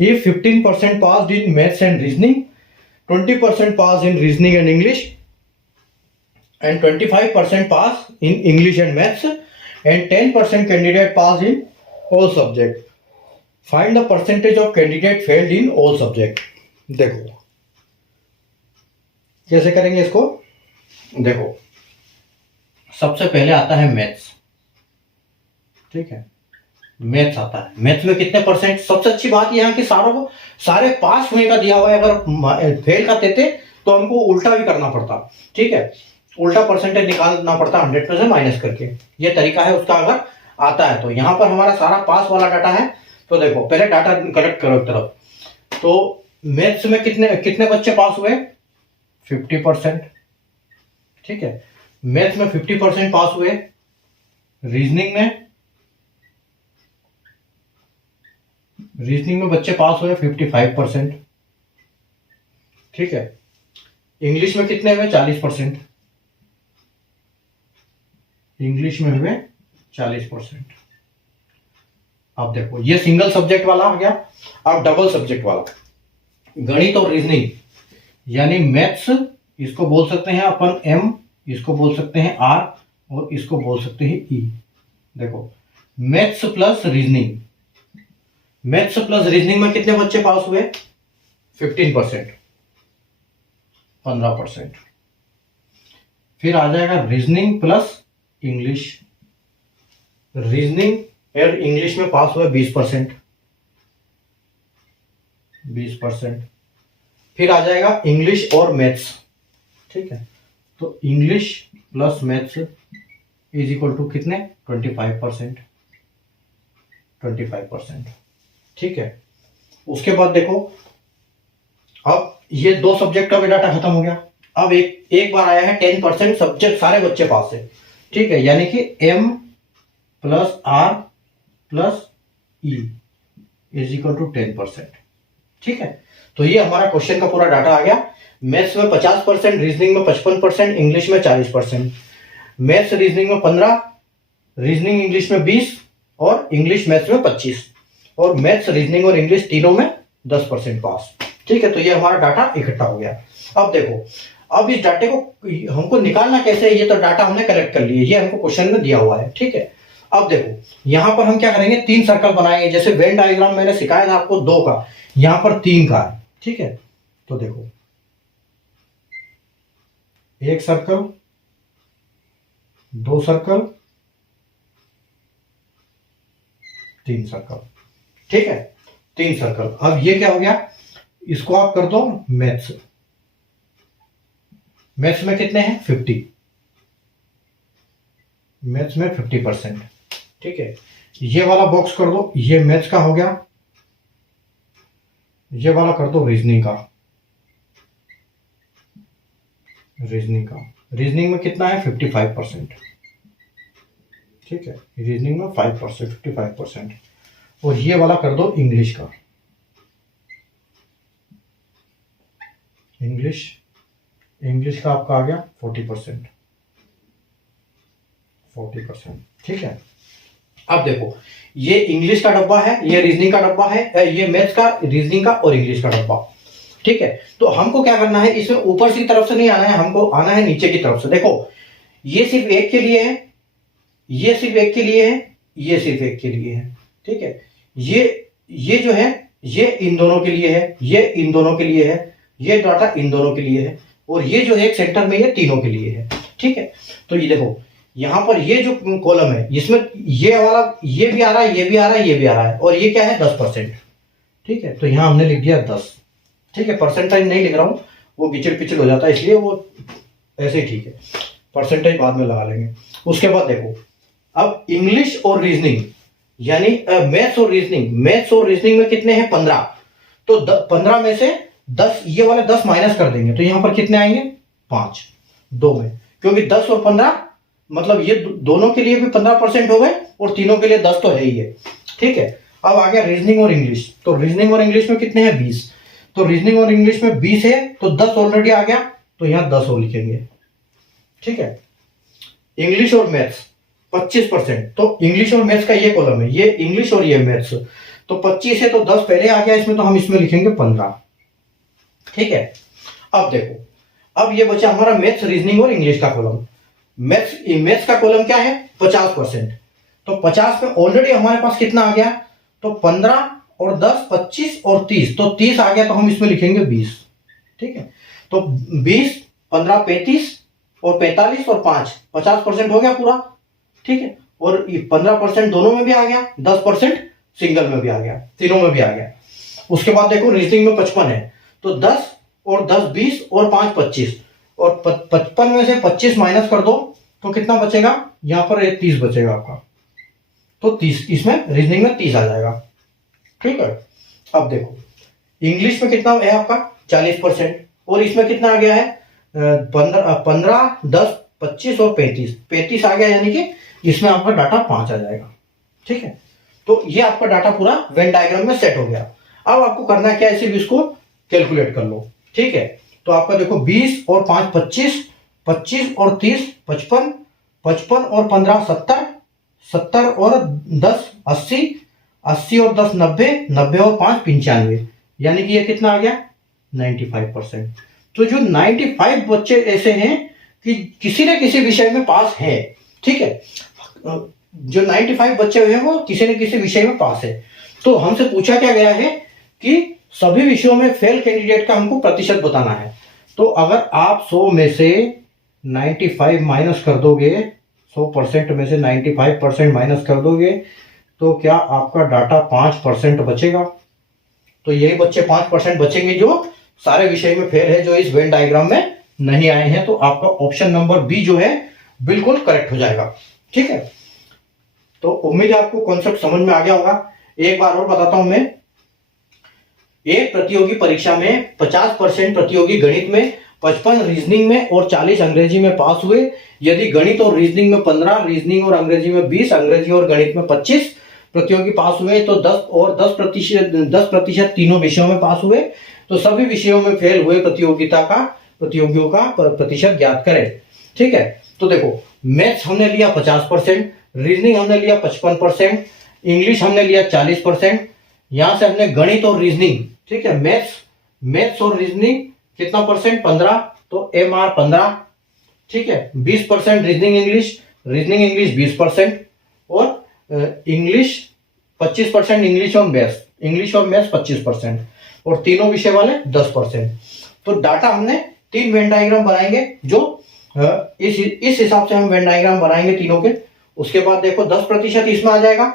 If 15% passed in maths and reasoning, 20% passed in reasoning and English, and 25% passed in English and maths, and 10% candidate passed in all subject. Find the percentage of candidate failed in all subject. देखो कैसे करेंगे इसको। देखो सबसे पहले आता है maths. ठीक है, मैथ्स आता है, मैथ्स में कितने परसेंट। सबसे अच्छी बात यह है कि सारे पास होने का दिया हुआ है, अगर फेल का देते तो हमको उल्टा भी करना पड़ता। ठीक है, उल्टा परसेंटेज निकालना पड़ता 100 में से माइनस करके। ये तरीका है उसका, अगर आता है तो। यहाँ पर हमारा सारा पास वाला डाटा है, तो देखो पहले डाटा कलेक्ट करो एक तरफ। तो मैथ्स में कितने कितने बच्चे पास हुए, 50%। ठीक है, मैथ्स में 50% पास हुए, रीजनिंग में बच्चे पास हुए 55%। ठीक है, इंग्लिश में कितने हुए 40%। इंग्लिश में हुए 40%। अब देखो ये सिंगल सब्जेक्ट वाला आ गया। अब डबल सब्जेक्ट वाला गणित और रीजनिंग, यानी मैथ्स, इसको बोल सकते हैं अपन एम, इसको बोल सकते हैं आर, और इसको बोल सकते हैं ई। देखो maths plus reasoning, maths plus reasoning में कितने बच्चे पास हुए 15%, 15%। फिर आ जाएगा रीजनिंग प्लस इंग्लिश, रीजनिंग और इंग्लिश में पास हुआ 20%, 20%। फिर आ जाएगा इंग्लिश और मैथ्स। ठीक है, तो English plus maths is equal to कितने 25%, 25%। ठीक है, उसके बाद देखो अब ये दो सब्जेक्ट का भी डाटा खत्म हो गया। अब एक बार आया है 10% सब्जेक्ट सारे बच्चे पास है। ठीक है, यानी कि m plus R plus E is equal to 10%। ठीक है, तो ये हमारा क्वेश्चन का पूरा डाटा आ गया। मैथ्स में 50%, रीजनिंग में 55%, इंग्लिश में 40%। मैथ्स रीजनिंग में 15, रीजनिंग इंग्लिश में 20 और इंग्लिश मैथ्स में 25, और मैथ्स रीजनिंग और इंग्लिश तीनों में 10% पास। ठीक है, तो ये हमारा डाटा इकट्ठा हो गया। अब देखो, अब इस डाटे को हमको निकालना कैसे है, ये तो डाटा हमने कलेक्ट कर लिए, ये हमको क्वेश्चन में दिया हुआ है। ठीक है, अब देखो यहां पर हम क्या करेंगे, 3 सर्कल बनाएंगे। जैसे वेन डायग्राम मैंने सिखाया था आपको 2 का, यहां पर 3 का है। ठीक है, तो देखो 1 सर्कल, 2 सर्कल, 3 सर्कल। ठीक है, 3 सर्कल। अब ये क्या हो गया, इसको आप कर दो मैथ्स। मैथ्स में कितने हैं 50, मैथ्स में 50%। ठीक है, ये वाला बॉक्स कर दो, ये मैथ्स का हो गया। ये वाला कर दो रीजनिंग का, रीजनिंग का। रीजनिंग में कितना है 55%। ठीक है, रीजनिंग में 5%, 55%। और ये वाला कर दो इंग्लिश का, इंग्लिश, इंग्लिश का आपका आ गया 40%, 40%। ठीक है, अब देखो ये इंग्लिश का डब्बा है, ये रीजनिंग का डब्बा है, ये मैथ्स का, रीजनिंग का और इंग्लिश का डब्बा। ठीक है, तो हमको क्या करना है, इसमें ऊपर की तरफ से नहीं आना है, हमको आना है नीचे की तरफ से। देखो ये सिर्फ एक के लिए है, ये सिर्फ एक के लिए है, ये सिर्फ एक के लिए है। ठीक है, ये जो है ये इन दोनों के लिए है, ये इन दोनों के लिए है, ये डाटा इन दोनों के लिए है, और ये जो है एक सेंटर में ये तीनों के लिए है। ठीक है, तो ये देखो यहां पर ये जो कॉलम है इसमें ये वाला ये भी आ रहा है, ये भी आ रहा है, ये भी आ रहा है, और ये क्या है 10%। ठीक है, तो यहां हमने लिख दिया 10। ठीक है, परसेंटेज नहीं लिख रहा हूं, वो गिचड़ पिचड़ हो जाता है, इसलिए वो ऐसे ही ठीक है, परसेंटेज बाद में लगा लेंगे। उसके बाद देखो अब इंग्लिश और रीजनिंग, यानी मैथ्स और रीजनिंग, मैथ्स और रीजनिंग में कितने हैं 15, तो 15 में से 10, ये वाले 10 माइनस कर देंगे, तो यहां पर कितने आएंगे 5, 2 में, क्योंकि 10 और 15 मतलब ये दोनों के लिए भी 15% हो गए, और तीनों के लिए 10 तो है ही है। ठीक है, अब आ गया रीजनिंग और इंग्लिश, तो रीजनिंग और इंग्लिश में कितने हैं 20, तो रीजनिंग और इंग्लिश में 20 है, तो 10 ऑलरेडी आ गया, तो यहां 10 और लिखेंगे। ठीक है, इंग्लिश और मैथ्स 25%, तो इंग्लिश और मैथ्स का ये कॉलम है, ये इंग्लिश और ये मैथ्स, तो 25 है, तो 10 पहले आ गया इसमें, तो हम इसमें लिखेंगे 15। ठीक है, अब देखो अब ये बचा हमारा मैथ्स, रीजनिंग और इंग्लिश का कॉलम। मैथ्स का कॉलम क्या है 50%, तो 50 में ऑलरेडी हमारे पास कितना आ गया, तो 15 और 10 25 और 30, तो 30 आ गया, तो हम इसमें लिखेंगे 20। ठीक है, तो 20 15 35 और 45 और 5 50% हो गया पूरा। ठीक है, और 15% दोनों में भी आ गया, 10% सिंगल में भी आ गया, तीनों में भी आ गया। उसके बाद देखो रीजनिंग में 55 है, तो 10 और 10 20 और 5 25, और 55 में से 25 माइनस कर दो, तो कितना बचेगा, यहां पर 30 बचेगा आपका, तो 30 इसमें रीजनिंग में 30 आ जाएगा। ठीक है, अब देखो इंग्लिश में कितना है आपका 40%, और इसमें कितना आ गया है 15 10 25 और 35 आ गया, यानी कि इसमें आपका डाटा 5 आ जाएगा। ठीक है, तो ये आपका डाटा पूरा वेन डायग्राम में सेट हो गया। अब आपको करना क्या है, सिर्फ इसको कैलकुलेट कर लो, ठीक है। तो आपका देखो 20 और 5 25, 25 और 30 55, 55 और 15 70, 70 और 10 80, 80 और 10 90, 90 और 5 95, यानी कि ये कितना आ गया 95%। तो जो 95 बच्चे ऐसे हैं कि किसी न किसी विषय में पास है, ठीक है। जो 95 बच्चे हुए हैं वो किसी न किसी विषय में पास है। तो हमसे पूछा क्या गया है कि सभी विषयों में फेल कैंडिडेट का हमको प्रतिशत बताना है। तो अगर आप 100 में से 95 माइनस कर दोगे, 100% में से 95% माइनस कर दोगे, तो क्या आपका डाटा 5% बचेगा। तो यही बच्चे 5% बचेंगे जो सारे विषय में फेल है, जो इस वेन डायग्राम में नहीं आए हैं। तो आपका ऑप्शन नंबर बी जो है बिल्कुल करेक्ट हो जाएगा, ठीक है। तो उम्मीद है आपको कॉन्सेप्ट समझ में आ गया होगा। एक बार और बताता हूं मैं, एक प्रतियोगी परीक्षा में 50% प्रतियोगी गणित में, 55 रीजनिंग में और 40 अंग्रेजी में पास हुए। यदि गणित और रीजनिंग में 15, रीजनिंग और अंग्रेजी में 20, अंग्रेजी और गणित में 25 प्रतियोगी पास हुए, तो 10 प्रतिशत तीनों विषयों में पास हुए। तो सभी विषयों में फेल हुए प्रतियोगियों का प्रतिशत ज्ञात करें, ठीक है। तो देखो मैथ्स हमने लिया 50%, रीजनिंग हमने लिया 55%, इंग्लिश हमने लिया 40%, यहां से हमने गणित और रीजनिंग, ठीक है, मैथ्स और रीजनिंग कितना परसेंट 15, तो एम आर 15, ठीक है। 20% रीजनिंग इंग्लिश 20%, और इंग्लिश 25%, इंग्लिश और मैथ्स 25%, और तीनों विषय वाले 10%। तो डाटा हमने 3 वेन डायग्राम बनाएंगे, जो इस हिसाब से हम वेन डायग्राम बनाएंगे तीनों के। उसके बाद देखो 10% इसमें आ जाएगा,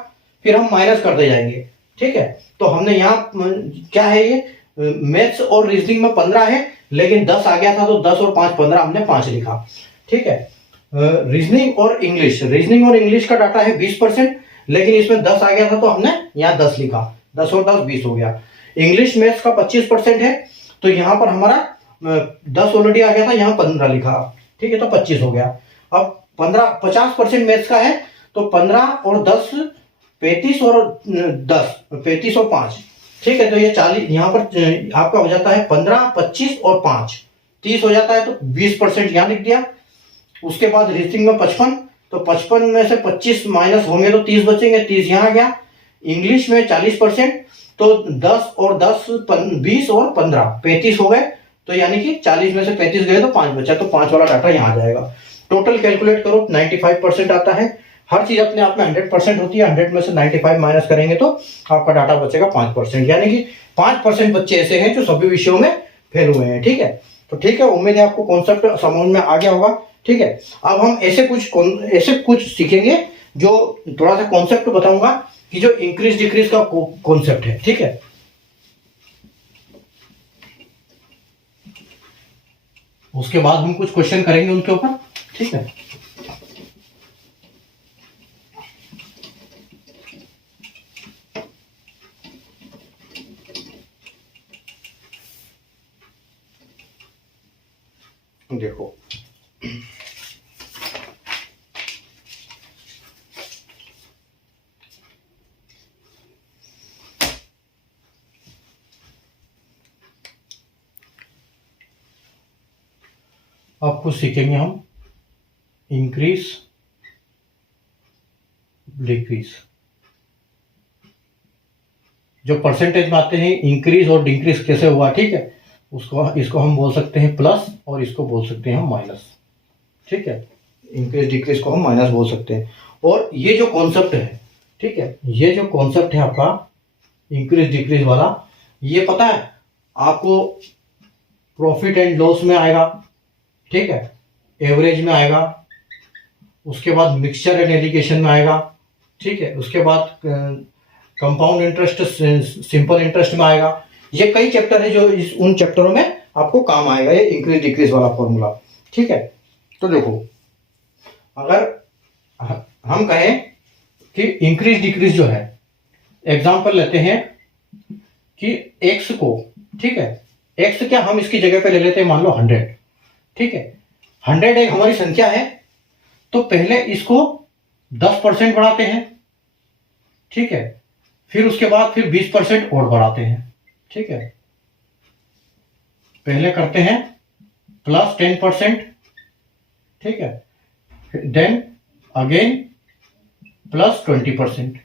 फिर हम माइनस करते जाएंगे, ठीक है। तो हमने यहाँ क्या है, ये मैथ्स और रीजनिंग में 15 है, लेकिन 10 आ गया था तो 10 और 5 15, हमने 5 लिखा, ठीक है। रीजनिंग और इंग्लिश का डाटा है 20%, लेकिन इसमें 10 आ गया था तो हमने यहाँ 10 लिखा, 10 और 10 20 हो गया। इंग्लिश मैथ्स का 25% है, तो यहाँ पर हमारा 10 ऑलरेडी आ गया था, यहाँ 15 लिखा, ठीक है, तो 25 हो गया। अब 50% मैथ्स का है, तो 15 और 10 35 और 10 35 और 5, ठीक है। तो ये 40 यहाँ पर आपका हो जाता है 15 25 और 5 30 हो जाता है, तो 20% यहाँ लिख दिया। उसके बाद रीजनिंग में 55, तो 55 में से 25 माइनस होंगे तो 30 बचेंगे, 30 यहाँ आ गया। इंग्लिश में 40%, तो 10 और 10 20 और 15 35 हो गए, तो यानी कि 40 में से 35 गए तो 5 बचा, तो 5 वाला डाटा यहाँ आ जाएगा। टोटल कैलकुलेट करो 95% आता है। हर चीज अपने आप में 100% होती है, 100 में से 95 माइनस करेंगे तो आपका डाटा बचेगा 5%, यानी कि 5% बच्चे ऐसे हैं जो सभी विषयों में फेल हुए हैं, ठीक है। तो ठीक है, उम्मीद है आपको कॉन्सेप्ट समझ में आ गया होगा, ठीक है। अब हम ऐसे कुछ सीखेंगे जो थोड़ा सा कॉन्सेप्ट बताऊंगा कि जो इंक्रीज डिक्रीज का कॉन्सेप्ट है, ठीक है। उसके बाद हम कुछ क्वेश्चन करेंगे उनके ऊपर, ठीक है। देखो अब कुछ सीखेंगे हम इंक्रीज डिक्रीज। जो परसेंटेज में आते हैं इंक्रीज और डिक्रीज कैसे हुआ, ठीक है, इसको हम बोल सकते हैं प्लस और इसको बोल सकते हैं हम माइनस, ठीक है। इंक्रीज डिक्रीज को हम माइनस बोल सकते हैं। और ये जो कॉन्सेप्ट है, ठीक है, ये जो कॉन्सेप्ट है आपका इंक्रीज डिक्रीज वाला, ये पता है आपको प्रॉफिट एंड लॉस में आएगा, ठीक है, एवरेज में आएगा, उसके बाद मिक्सचर एंड एलिगेशन में आएगा, ठीक है, उसके बाद कंपाउंड इंटरेस्ट सिंपल इंटरेस्ट में आएगा। ये कई चैप्टर है जो उन चैप्टरों में आपको काम आएगा ये इंक्रीज डिक्रीज वाला फॉर्मूला, ठीक है। तो देखो अगर हम कहें कि इंक्रीज डिक्रीज जो है, एग्जांपल लेते हैं कि x को, ठीक है, x क्या हम इसकी जगह पे ले लेते हैं मान लो 100, ठीक है। 100 एक हमारी संख्या है, तो पहले इसको 10% बढ़ाते हैं, ठीक है। फिर उसके बाद फिर 20% और बढ़ाते हैं, ठीक है। पहले करते हैं प्लस 10%, ठीक है, देन अगेन प्लस 20%।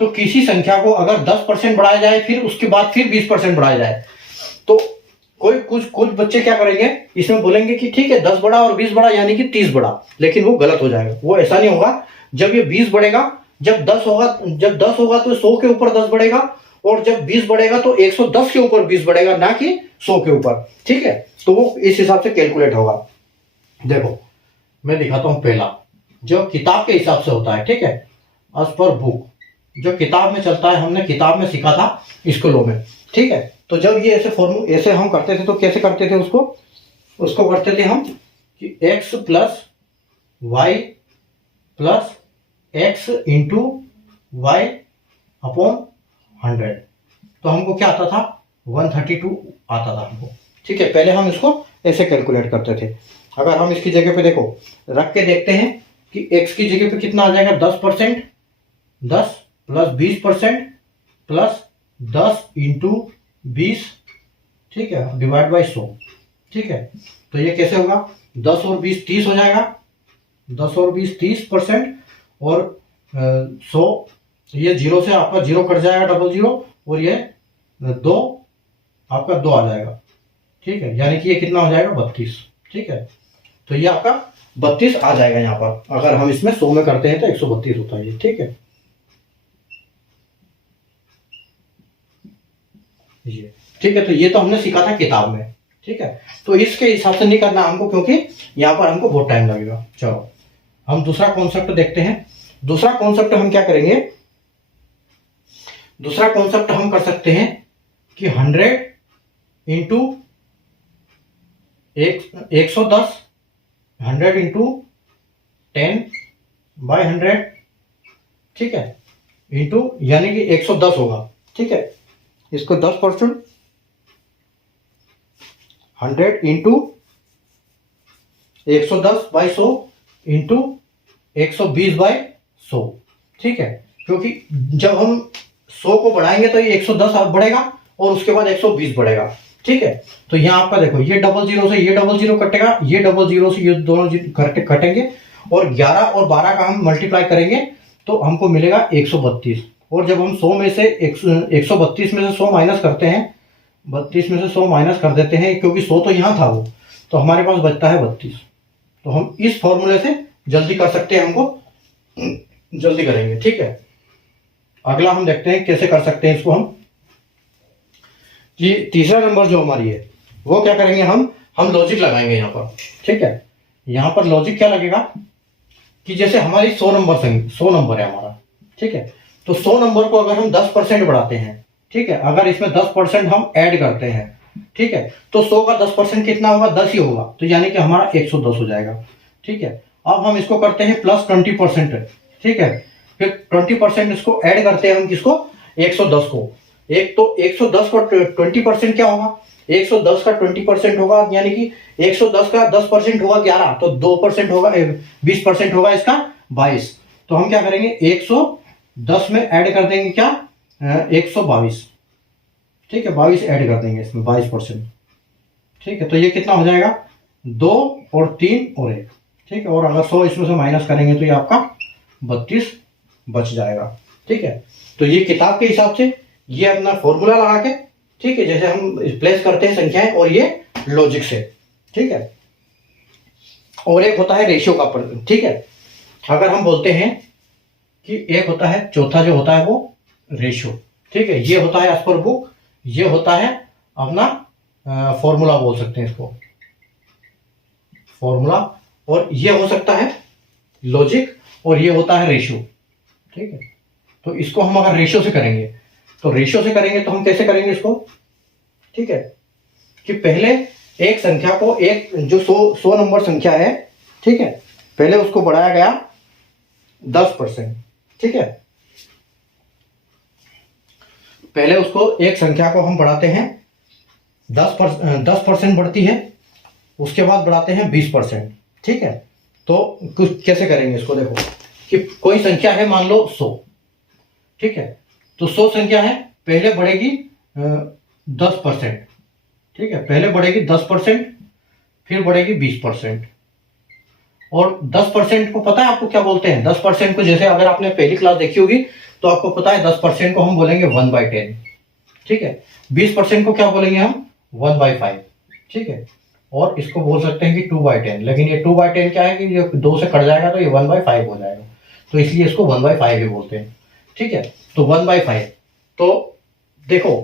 तो किसी संख्या को अगर 10% बढ़ाया जाए फिर उसके बाद फिर 20% बढ़ाया जाए तो कोई कुछ बच्चे क्या करेंगे, इसमें बोलेंगे कि ठीक है 10 बढ़ा और 20 बढ़ा यानी कि 30 बढ़ा, लेकिन वो गलत हो जाएगा। वो ऐसा नहीं होगा। जब ये 20 बढ़ेगा, जब 10 होगा तो 100 के ऊपर 10 बढ़ेगा, और जब 20 बढ़ेगा तो 110 के ऊपर 20 बढ़ेगा, ना कि 100 के ऊपर, ठीक है। तो वो इस हिसाब से कैलकुलेट होगा। देखो मैं दिखाता हूं, पहला जो किताब के हिसाब से होता है, ठीक है, एज पर बुक, जो किताब में चलता है, हमने किताब में सीखा था स्कूलों में, ठीक है। तो जब ये ऐसे हम करते थे तो कैसे करते थे, उसको करते थे हम कि x plus Y plus X into Y upon 100। तो हमको क्या आता था, 132 आता था हमको, ठीक है। पहले हम इसको ऐसे कैलकुलेट करते थे। अगर हम इसकी जगह पे देखो रख के देखते हैं कि x की जगह पे कितना आ जाएगा, 10%, 10 प्लस 20% प्लस 10 इंटू 20, ठीक है, डिवाइड बाई 100, ठीक है। तो ये कैसे होगा, 10 और 20 30 हो जाएगा, 10 और 20 30%, और 100, ये जीरो से आपका जीरो कट जाएगा, डबल जीरो, और ये 2 आपका 2 आ जाएगा, ठीक है। यानी कि ये कितना हो जाएगा, 32, ठीक है। तो ये आपका 32 आ जाएगा यहाँ पर। अगर हम इसमें 100 में करते हैं तो 132 होता है ये, ठीक है। ये ठीक है। तो ये तो हमने सीखा था किताब में, ठीक है। तो इसके हिसाब से नहीं करना हमको, क्योंकि यहाँ पर हमको बहुत टाइम लगेगा। चलो हम दूसरा कॉन्सेप्ट देखते हैं। दूसरा कॉन्सेप्ट हम क्या करेंगे, दूसरा कॉन्सेप्ट हम कर सकते हैं कि 100 इंटू 110, 100 इंटू 10/100, ठीक है, इंटू यानी कि 110 होगा, ठीक है। इसको 10%, 100 इंटू 110/100 इंटू 120/100, ठीक है। क्योंकि जब हम 100 को बढ़ाएंगे तो ये 110 अब बढ़ेगा और उसके बाद 120 बढ़ेगा, ठीक है। तो यहाँ आपका देखो ये डबल जीरो से ये डबल जीरो कटेगा, ये डबल जीरो से ये दोनों कटेंगे, और 11 और 12 का हम मल्टीप्लाई करेंगे तो हमको मिलेगा 132। और जब हम 100 में से 132 में से 100 माइनस करते हैं, 32 में से 100 माइनस कर देते हैं, क्योंकि 100 तो यहाँ था वो, तो हमारे पास बचता है 32। तो हम इस फॉर्मूले से जल्दी कर सकते हैं, हमको जल्दी करेंगे, ठीक है। अगला हम देखते हैं कैसे कर सकते हैं इसको हम, कि तीसरा नंबर जो हमारी है वो क्या करेंगे, हम लॉजिक लगाएंगे यहाँ पर, ठीक है। यहाँ पर लॉजिक क्या लगेगा कि जैसे हमारी 100 नंबर है हमारा, ठीक है। तो 100 नंबर को अगर हम 10% बढ़ाते हैं, ठीक है, अगर इसमें 10% हम ऐड करते हैं, ठीक है, तो 100 का 10% कितना होगा, 10 ही होगा, तो यानी कि हमारा 110 हो जाएगा, ठीक है। अब हम इसको करते हैं प्लस 20%, ठीक है, फिर 20% इसको ऐड करते हैं हम किसको, 110 को। एक तो 110 को 20% क्या होगा, 110 का 20% होगा, यानी कि 110 का 10% होगा 11, तो 2% होगा, 20% होगा इसका 22। तो हम क्या करेंगे, 110 में ऐड कर देंगे क्या, 122, ठीक है, 22 ऐड कर देंगे इसमें, 22%, ठीक है। तो ये कितना हो जाएगा, 2 और 3 और 1, ठीक है। और अगर 100 इसमें से माइनस करेंगे तो ये आपका 32 बच जाएगा, ठीक है। तो ये किताब के हिसाब से ये अपना फॉर्मूला लगा के, ठीक है, जैसे हम प्लेस करते हैं संख्याएं, और ये लॉजिक से, ठीक है। और एक होता है रेशियो का, ठीक है। अगर हम बोलते हैं कि एक होता है, चौथा जो होता है वो रेशियो, ठीक है, ये होता है एज पर बुक, ये होता है अपना फॉर्मूला बोल सकते हैं इसको, फॉर्मूला, और ये हो सकता है लॉजिक, और ये होता है रेशियो, ठीक है। तो इसको हम अगर रेशियो से करेंगे तो हम कैसे करेंगे इसको, ठीक है, कि पहले एक संख्या को, एक जो 100 नंबर संख्या है, ठीक है, पहले उसको बढ़ाया गया 10%, ठीक है। पहले उसको, एक संख्या को हम बढ़ाते हैं 10% बढ़ती है, उसके बाद बढ़ाते हैं 20%, ठीक है। तो कुछ कैसे करेंगे इसको, देखो कि कोई संख्या है मान लो 100, ठीक है। तो 100 संख्या है, पहले बढ़ेगी 10%, ठीक है, पहले बढ़ेगी 10%, फिर बढ़ेगी 20%। और 10% को पता है आपको क्या बोलते हैं? 10% को, जैसे अगर आपने पहली क्लास देखी होगी तो आपको पता है 10% को हम बोलेंगे 1/10, ठीक है। 20% को क्या बोलेंगे हम? 1/5, ठीक है। और इसको बोल सकते हैं कि 2/10, लेकिन ये 2/10 क्या है कि ये 2 से कट जाएगा तो ये 1/5 हो जाएगा, तो इसलिए इसको 1/5 ही बोलते हैं, ठीक है। तो 1/5। तो देखो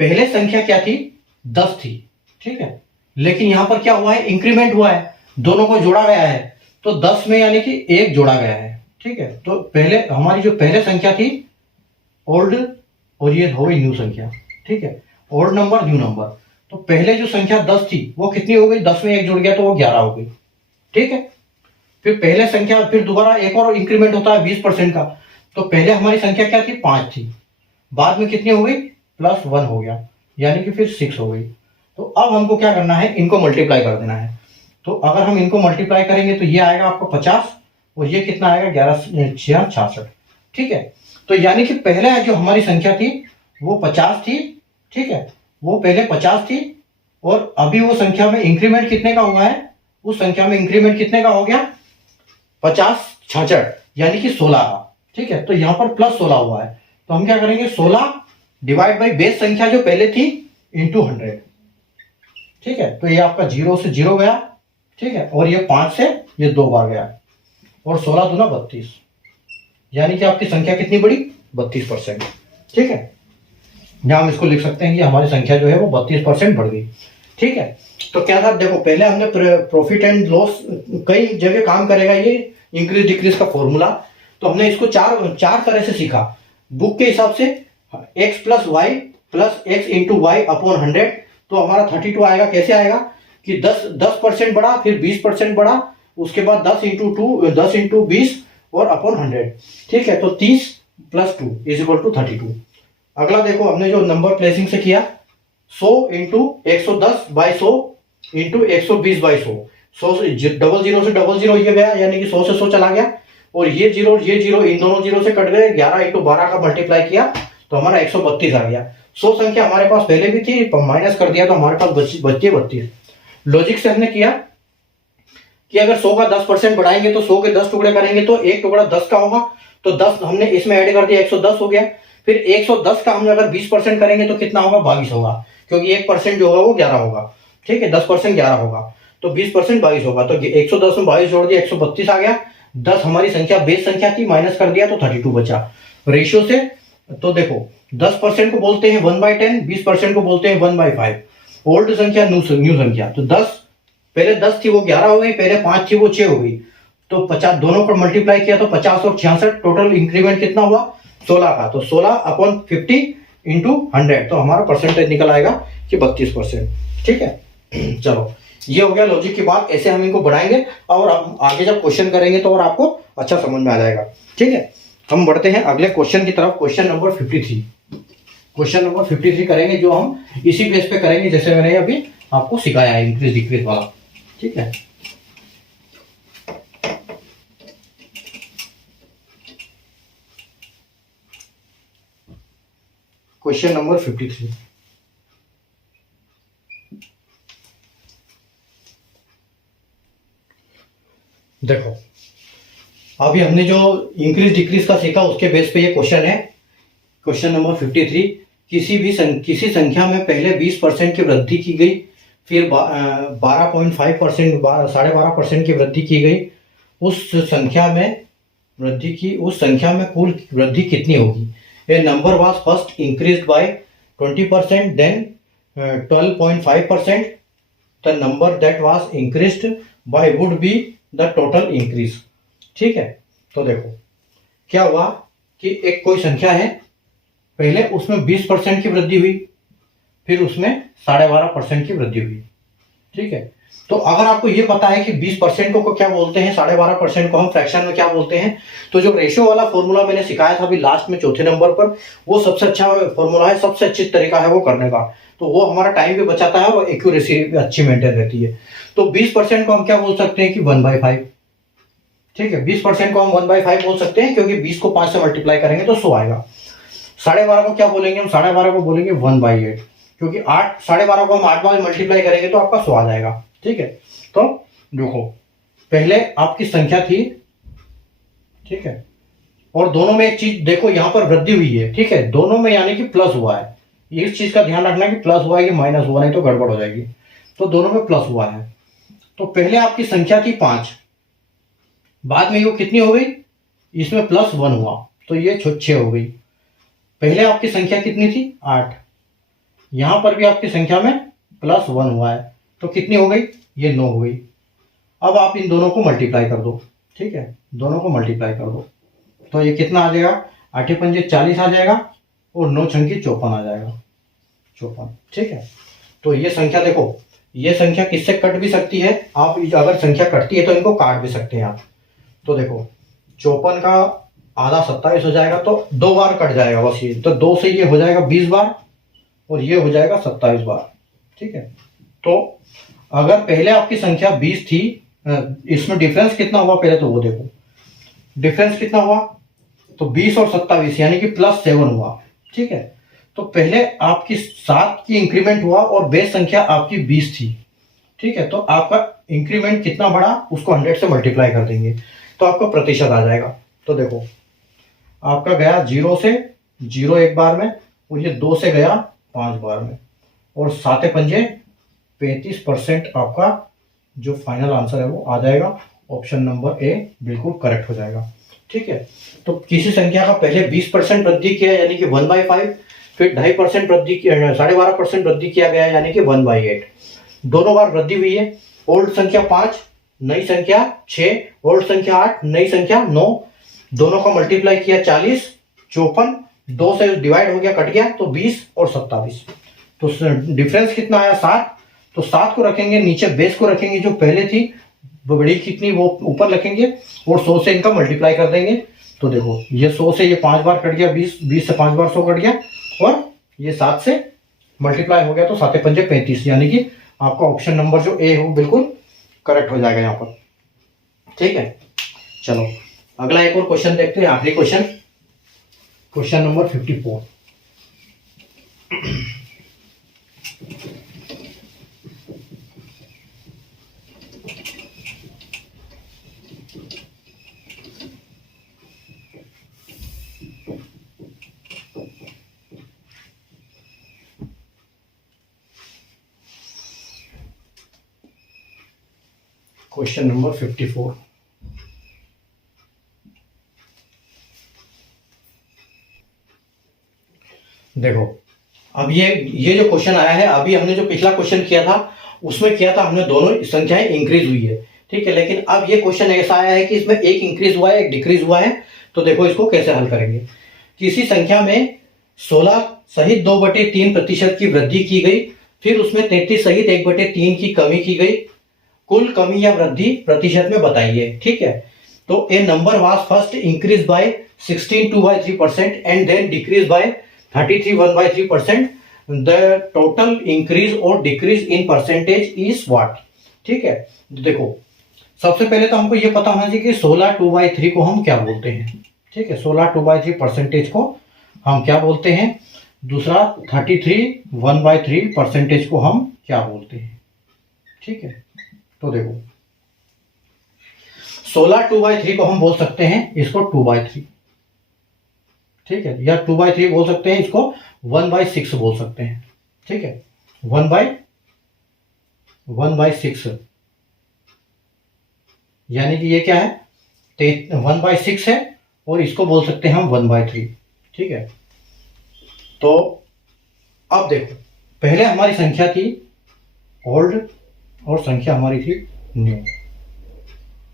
पहले संख्या क्या थी? 10 थी, ठीक है, लेकिन यहां पर क्या हुआ है? इंक्रीमेंट हुआ है, दोनों को जोड़ा गया है, तो 10 में यानी कि 1 जोड़ा गया है, ठीक है। तो पहले हमारी जो पहले संख्या थी ओल्ड, और ये हो गई न्यू संख्या, ठीक है, ओल्ड नंबर न्यू नंबर। तो पहले जो संख्या 10 थी वो कितनी हो गई? 10 में 1 जुड़ गया तो वो 11 हो गई, ठीक है। फिर पहले संख्या, फिर दोबारा एक और इंक्रीमेंट होता है 20% का। तो पहले हमारी संख्या क्या थी? 5 थी, बाद में कितनी हो गई? +1 हो गया, यानी कि फिर 6 हो गई। तो अब हमको क्या करना है? इनको मल्टीप्लाई कर देना है। तो अगर हम इनको मल्टीप्लाई करेंगे तो ये आएगा आपको 50, और ये कितना आएगा? 11 6 66, ठीक है। तो यानी कि पहले जो हमारी संख्या थी वो 50 थी, ठीक है, वो पहले 50 थी, और अभी वो संख्या में इंक्रीमेंट कितने का हुआ है? उस संख्या में इंक्रीमेंट कितने का हो गया? 50 66, यानी कि 16 का, ठीक है। तो यहां पर +16 हुआ है, तो हम क्या करेंगे? 16 डिवाइड बाई बेस संख्या जो पहले थी इंटू 100, ठीक है। तो ये आपका 0 से 0 गया, ठीक है, और ये 5 से ये 2 बार गया, और 16 दूना 32, यानी कि आपकी संख्या कितनी बढ़ी? 32%, ठीक है। या हम इसको लिख सकते हैं कि हमारी संख्या जो है वो 32% बढ़ गई, ठीक है। तो क्या था? देखो पहले हमने प्रॉफिट एंड लॉस कई जगह काम करेगा ये इंक्रीज डिक्रीज का फॉर्मूला। तो हमने इसको चार तरह से सीखा बुक के हिसाब से। x + y + x × y upon 100, तो हमारा 32 आएगा। कैसे आएगा कि 10% बढ़ा, फिर 20% बढ़ा, उसके बाद 10 × 20 और अपॉन 100, ठीक है। तो 30 + 2 = 32। अगला देखो हमने जो नंबर प्लेसिंग से किया, 100 × 110/100 × 120/100, 100 से डबल जीरो ये गया, यानी कि 100 से 100 चला गया, और ये जीरो इन दोनों जीरो से कट गए। 11 × 12 का मल्टीप्लाई किया तो हमारा 132 आ गया। 100 संख्या हमारे पास पहले भी थी, माइनस कर दिया तो हमारे पास बची है 32। लॉजिक से हमने किया कि अगर 100 का 10% बढ़ाएंगे तो 100 के 10 टुकड़े करेंगे तो एक टुकड़ा 10 का होगा, तो 10 हमने इसमें ऐड कर दिया, 110 हो गया। फिर 110 का हम अगर 20% करेंगे तो कितना होगा? 22 होगा, क्योंकि 1% जो होगा वो 11 होगा, ठीक है। 10% 11 होगा, तो 20% 22 होगा। तो 110 में 22 जोड़ दिया, 132 आ गया। 10 हमारी संख्या बेस संख्या थी, माइनस कर दिया तो 32 बचा रेशियो से। तो देखो 10% को बोलते हैं 1/10, 20% को बोलते हैं 1/5। ओल्ड संख्या न्यू संख्या। तो 10 पहले 10 थी वो 11 हो गई, पहले 5 थी वो 6 हो गई, तो 50 दोनों को मल्टीप्लाई किया तो 50 और 66, टोटल इंक्रीमेंट कितना हुआ? 16 का। तो 16/50 × 100, तो हमारा परसेंटेज निकल आएगा कि 32%, ठीक है। चलो ये हो गया लॉजिक की बात। ऐसे हम इनको बढ़ाएंगे और आगे जब क्वेश्चन करेंगे तो और आपको अच्छा समझ में आ जाएगा, ठीक है। हम बढ़ते हैं अगले क्वेश्चन की तरफ। Question number 53। क्वेश्चन नंबर 53 करेंगे, जो हम इसी बेस पे करेंगे जैसे मैंने अभी आपको सिखाया है इंक्रीज डिक्रीज वाला, ठीक है। Question number 53। देखो अभी हमने जो इंक्रीज डिक्रीज का सीखा उसके बेस पे ये क्वेश्चन है। क्वेश्चन नंबर 53, किसी संख्या में पहले 20% की वृद्धि की गई, फिर 12.5% 12.5% की वृद्धि की गई, उस संख्या में कुल वृद्धि कितनी होगी? A number was first increased by 20%, then 12.5%, the number that was increased by would be the total increase, ठीक है। तो देखो क्या हुआ कि एक कोई संख्या है, पहले उसमें 20% की वृद्धि हुई, फिर उसमें 12.5% की वृद्धि हुई, ठीक है। तो अगर आपको ये पता है कि 20% को क्या बोलते हैं, 12.5% को हम फ्रैक्शन में क्या बोलते हैं, तो जो रेशियो वाला फॉर्मूला मैंने सिखाया था अभी लास्ट में चौथे नंबर पर, वो सबसे अच्छा फॉर्मूला है, सबसे अच्छी तरीका है वो करने का। तो वो हमारा टाइम भी बचाता है और एक्यूरेसी भी अच्छी मेंटेन रहती है। तो 20% को हम क्या बोल सकते हैं कि 1/5, ठीक है। 20% को हम 1/5 बोल सकते हैं, क्योंकि 20 को 5 से मल्टीप्लाई करेंगे तो 100 आएगा। 12.5 को क्या बोलेंगे हम? 12.5 को बोलेंगे 1/8, क्योंकि 8 12.5 को हम 8 बार मल्टीप्लाई करेंगे तो आपका 100 आ जाएगा। ठीक है, तो देखो पहले आपकी संख्या थी, ठीक है, और दोनों में एक चीज देखो, यहां पर वृद्धि हुई है। ठीक है, दोनों में यानी कि प्लस हुआ है, इस चीज का ध्यान रखना कि प्लस हुआ है कि माइनस हुआ, नहीं तो गड़बड़ हो जाएगी। तो दोनों में प्लस हुआ है। तो पहले आपकी संख्या थी 5, बाद में वो कितनी हो गई? इसमें +1 हुआ तो ये 6 हो गई। पहले आपकी संख्या कितनी थी? 8, यहां पर भी आपकी संख्या में +1 हुआ है तो कितनी हो गई? ये 9 हो गई। अब आप इन दोनों को मल्टीप्लाई कर दो। ठीक है, दोनों को मल्टीप्लाई कर दो तो ये कितना आ जाएगा? 8 पंजे 40 आ जाएगा और 9 छंकी 54 आ जाएगा, 54। ठीक है, तो ये संख्या देखो, ये संख्या किससे कट भी सकती है? आप अगर संख्या कटती है तो इनको काट भी सकते हैं आप। तो देखो 54 का आधा 27 हो जाएगा, तो 2 बार कट जाएगा बस ये, तो 2 से ये हो जाएगा 20 बार और ये हो जाएगा 27 बार। ठीक है, तो अगर पहले आपकी संख्या 20 थी, इसमें डिफरेंस कितना हुआ पहले तो वो देखो, डिफरेंस कितना हुआ? तो 20 और 27 यानी कि +7 हुआ। ठीक है, तो पहले आपकी 7 की इंक्रीमेंट हुआ और बेस संख्या आपकी 20 थी। ठीक है, तो आपका इंक्रीमेंट कितना बढ़ा उसको 100 से मल्टीप्लाई कर देंगे तो आपका प्रतिशत आ जाएगा। तो देखो आपका गया 0 से 0 एक बार में, और ये 2 से गया 5 बार में, और 7 पंजे 35% आपका जो फाइनल आंसर है वो आ जाएगा। ऑप्शन नंबर ए बिल्कुल करेक्ट हो जाएगा। ठीक है, तो किसी संख्या का पहले 20% वृद्धि किया यानी कि 1/5, फिर 2.5% वृद्धि किया, 12.5% वृद्धि किया गया यानी कि 1/8। दोनों बार वृद्धि हुई है। ओल्ड संख्या 5, नई संख्या 6, ओल्ड संख्या 8, नई संख्या 9, दोनों का मल्टीप्लाई किया 40, 54, 2 से डिवाइड हो गया, कट गया तो 20 और 27। तो डिफरेंस कितना आया? 7। तो 7 को रखेंगे नीचे, बेस को रखेंगे जो पहले थी बड़ी कितनी वो ऊपर रखेंगे, और 100 से इनका मल्टीप्लाई कर देंगे। तो देखो ये 100 से ये 5 बार कट गया, 20 से 5 बार 100 कट गया, और ये 7 से मल्टीप्लाई हो गया तो 7 पंजे 35, यानी कि आपका ऑप्शन नंबर जो ए हो बिल्कुल करेक्ट हो जाएगा यहाँ पर। ठीक है, चलो अगला एक और क्वेश्चन देखते हैं, आखिरी question, question number 54। Question number 54। देखो अब ये जो क्वेश्चन आया है, अभी हमने जो पिछला क्वेश्चन किया था उसमें किया था हमने दोनों संख्याएं इंक्रीज हुई है। ठीक है, लेकिन अब ये क्वेश्चन ऐसा आया है कि इसमें एक इंक्रीज हुआ है एक डिक्रीज हुआ है। तो देखो इसको कैसे हल करेंगे। किसी संख्या में 16 सहित 2/3% की वृद्धि की गई, फिर उसमें 33 सहित 1/3 की कमी की गई, कुल कमी या वृद्धि प्रतिशत में बताइए। ठीक है, तो a number was first increase by 16 2/3% and then decrease by 33 1/3%, the total increase और decrease in percentage is what. ठीक है, देखो सबसे पहले तो हमको ये पता होना चाहिए कि 16 2/3 को हम क्या बोलते हैं। ठीक है, 16 2/3 परसेंटेज को हम क्या बोलते हैं। दूसरा 33 1/3 परसेंटेज को हम क्या बोलते हैं। ठीक है, तो देखो 16 2/3 को हम बोल सकते हैं इसको 2/3। ठीक है, या 2/3 बोल सकते हैं, इसको 1/6 बोल सकते हैं। ठीक है, 1/6 यानी कि ये क्या है 1/6 है, और इसको बोल सकते हैं हम 1/3। ठीक है, तो अब देखो पहले हमारी संख्या थी ओल्ड और संख्या हमारी थी न्यू।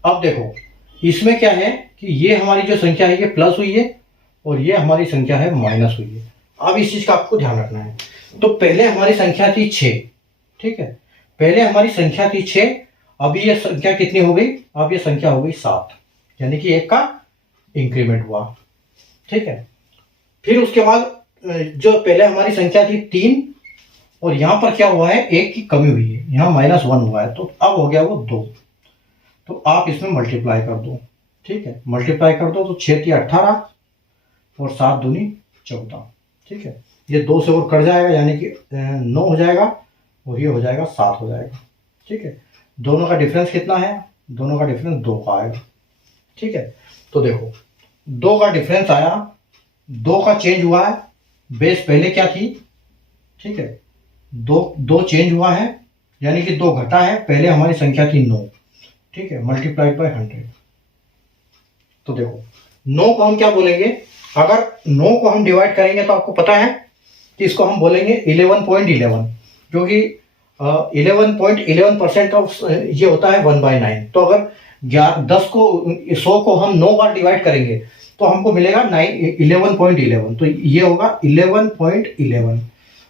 अब देखो इसमें क्या है कि ये हमारी जो संख्या है ये प्लस हुई है और ये हमारी संख्या है माइनस हुई है। अब इस चीज का आपको ध्यान रखना है। तो पहले हमारी संख्या थी 6। ठीक है, पहले हमारी संख्या थी 6, अभी ये संख्या कितनी हो गई? अब ये संख्या हो गई 7, यानी कि एक का इंक्रीमेंट हुआ। ठीक है, फिर उसके बाद जो पहले हमारी संख्या थी 3, और यहां पर क्या हुआ है एक की कमी हुई है, यहां -1 हुआ है, तो अब हो गया वो 2। तो आप इसमें मल्टीप्लाई कर दो। ठीक है, मल्टीप्लाई कर दो तो 6 × 18 और 7 × 2 = 14। ठीक है, ये 2 से और कट जाएगा यानी कि 9 हो जाएगा और ये हो जाएगा 7 हो जाएगा। ठीक है, दोनों का डिफरेंस कितना है? दोनों का डिफरेंस 2 का आएगा। ठीक है, तो देखो 2 का डिफरेंस आया, 2 का चेंज हुआ है, बेस पहले क्या थी? ठीक है, 2 चेंज हुआ है यानी कि 2 घटा है, पहले हमारी संख्या थी 9। ठीक है, मल्टीप्लाइड बाय 100। तो देखो 9 को हम क्या बोलेंगे? अगर 9 को हम डिवाइड करेंगे तो आपको पता है कि इसको हम बोलेंगे 11.11, क्योंकि 11.11% ऑफ ये होता है 1/9। तो अगर 100 को हम 9 बार डिवाइड करेंगे तो हमको मिलेगा 11.11, तो ये होगा 11.11।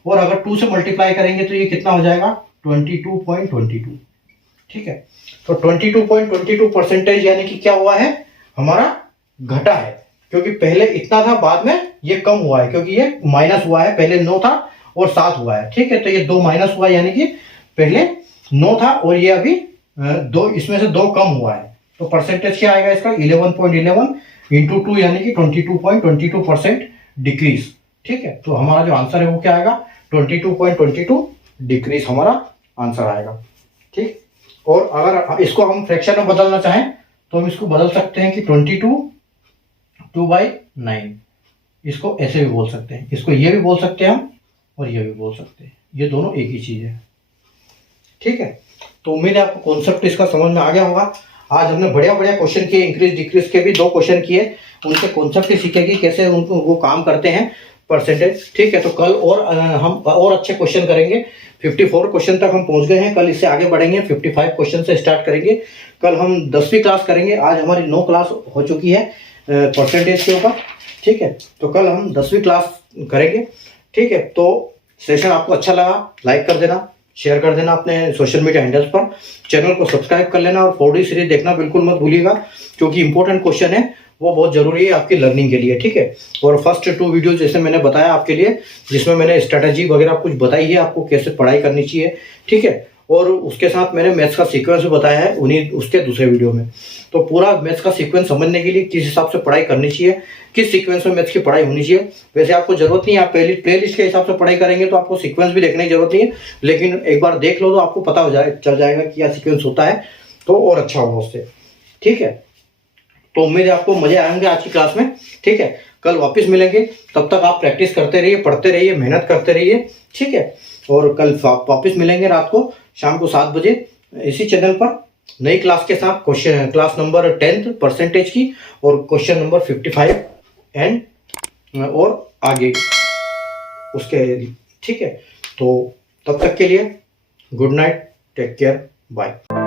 और अगर 2 से मल्टीप्लाई करेंगे तो ये कितना हो जाएगा? 22.22। ठीक है, तो 22.22% यानी कि क्या हुआ है? हमारा घटा है, क्योंकि पहले इतना था, बाद में ये कम हुआ है, क्योंकि ये माइनस हुआ है। पहले 9 था और 7 हुआ है। ठीक है, तो ये 2 माइनस हुआ यानी कि पहले 9 था और ये अभी 2, इसमें से 2 कम हुआ है। तो परसेंटेज क्या आएगा इसका? 11.11 इंटू 2 यानी कि 22.22% डिक्रीज। ठीक है, तो हमारा जो आंसर है वो क्या आएगा? 22.22 डिक्रीज हमारा आंसर आएगा। ठीक, और अगर इसको हम फ्रैक्शन में बदलना चाहें तो हम इसको बदल सकते हैं कि 22 2/9। इसको ऐसे भी बोल सकते हैं, इसको ये भी बोल सकते हैं हम, और ये भी बोल सकते हैं। ये दोनों एक ही चीज है। ठीक है, तो उम्मीद है आपको कॉन्सेप्ट इसका समझ में आ गया होगा। आज हमने बढ़िया बढ़िया क्वेश्चन किए, इंक्रीज डिक्रीज के भी 2 क्वेश्चन किए, उनसे कॉन्सेप्ट सीखेगी कैसे उनको वो काम करते हैं, परसेंटेज। ठीक है, तो कल और हम और अच्छे क्वेश्चन करेंगे। 54 क्वेश्चन तक हम पहुंच गए हैं, कल इससे आगे बढ़ेंगे, 55 क्वेश्चन से स्टार्ट करेंगे। कल हम 10वीं क्लास करेंगे, आज हमारी 9 क्लास हो चुकी है परसेंटेज के ऊपर। ठीक है, तो कल हम 10वीं क्लास करेंगे। ठीक है, तो सेशन आपको अच्छा लगा, लाइक कर देना, शेयर कर देना अपने सोशल मीडिया हैंडल्स पर, चैनल को सब्सक्राइब कर लेना और 4D सीरीज देखना बिल्कुल मत भूलिएगा, क्योंकि इंपॉर्टेंट क्वेश्चन है, वो बहुत जरूरी है आपकी लर्निंग के लिए। ठीक है, और फर्स्ट 2 वीडियो जैसे मैंने बताया आपके लिए, जिसमें मैंने स्ट्रेटजी वगैरह कुछ बताई है आपको कैसे पढ़ाई करनी चाहिए। ठीक है, और उसके साथ मैंने मैथ्स का सीक्वेंस भी बताया है उन्हीं उसके दूसरे वीडियो में। तो पूरा मैथ्स का सीक्वेंस समझने के लिए किस हिसाब से पढ़ाई करनी चाहिए, किस सीक्वेंस में मैथ्स की पढ़ाई होनी चाहिए, वैसे आपको जरूरत नहीं है, आप प्लेलिस्ट के हिसाब से पढ़ाई करेंगे तो आपको सीक्वेंस भी देखने की जरूरत नहीं है, लेकिन एक बार देख लो तो आपको पता हो जाए चल जाएगा कि क्या सीक्वेंस होता है, तो और अच्छा होगा उससे। ठीक है, तो उम्मीद है आपको मजे आएंगे आज की क्लास में। ठीक है, कल वापस मिलेंगे, तब तक आप प्रैक्टिस करते रहिए, पढ़ते रहिए, मेहनत करते रहिए। ठीक है, और कल वापस मिलेंगे रात को शाम को 7 बजे इसी चैनल पर नई क्लास के साथ, क्वेश्चन क्लास नंबर 10 परसेंटेज की और क्वेश्चन नंबर 55 एंड और आगे उसके। ठीक है, तो तब तक के लिए good night, take care, bye.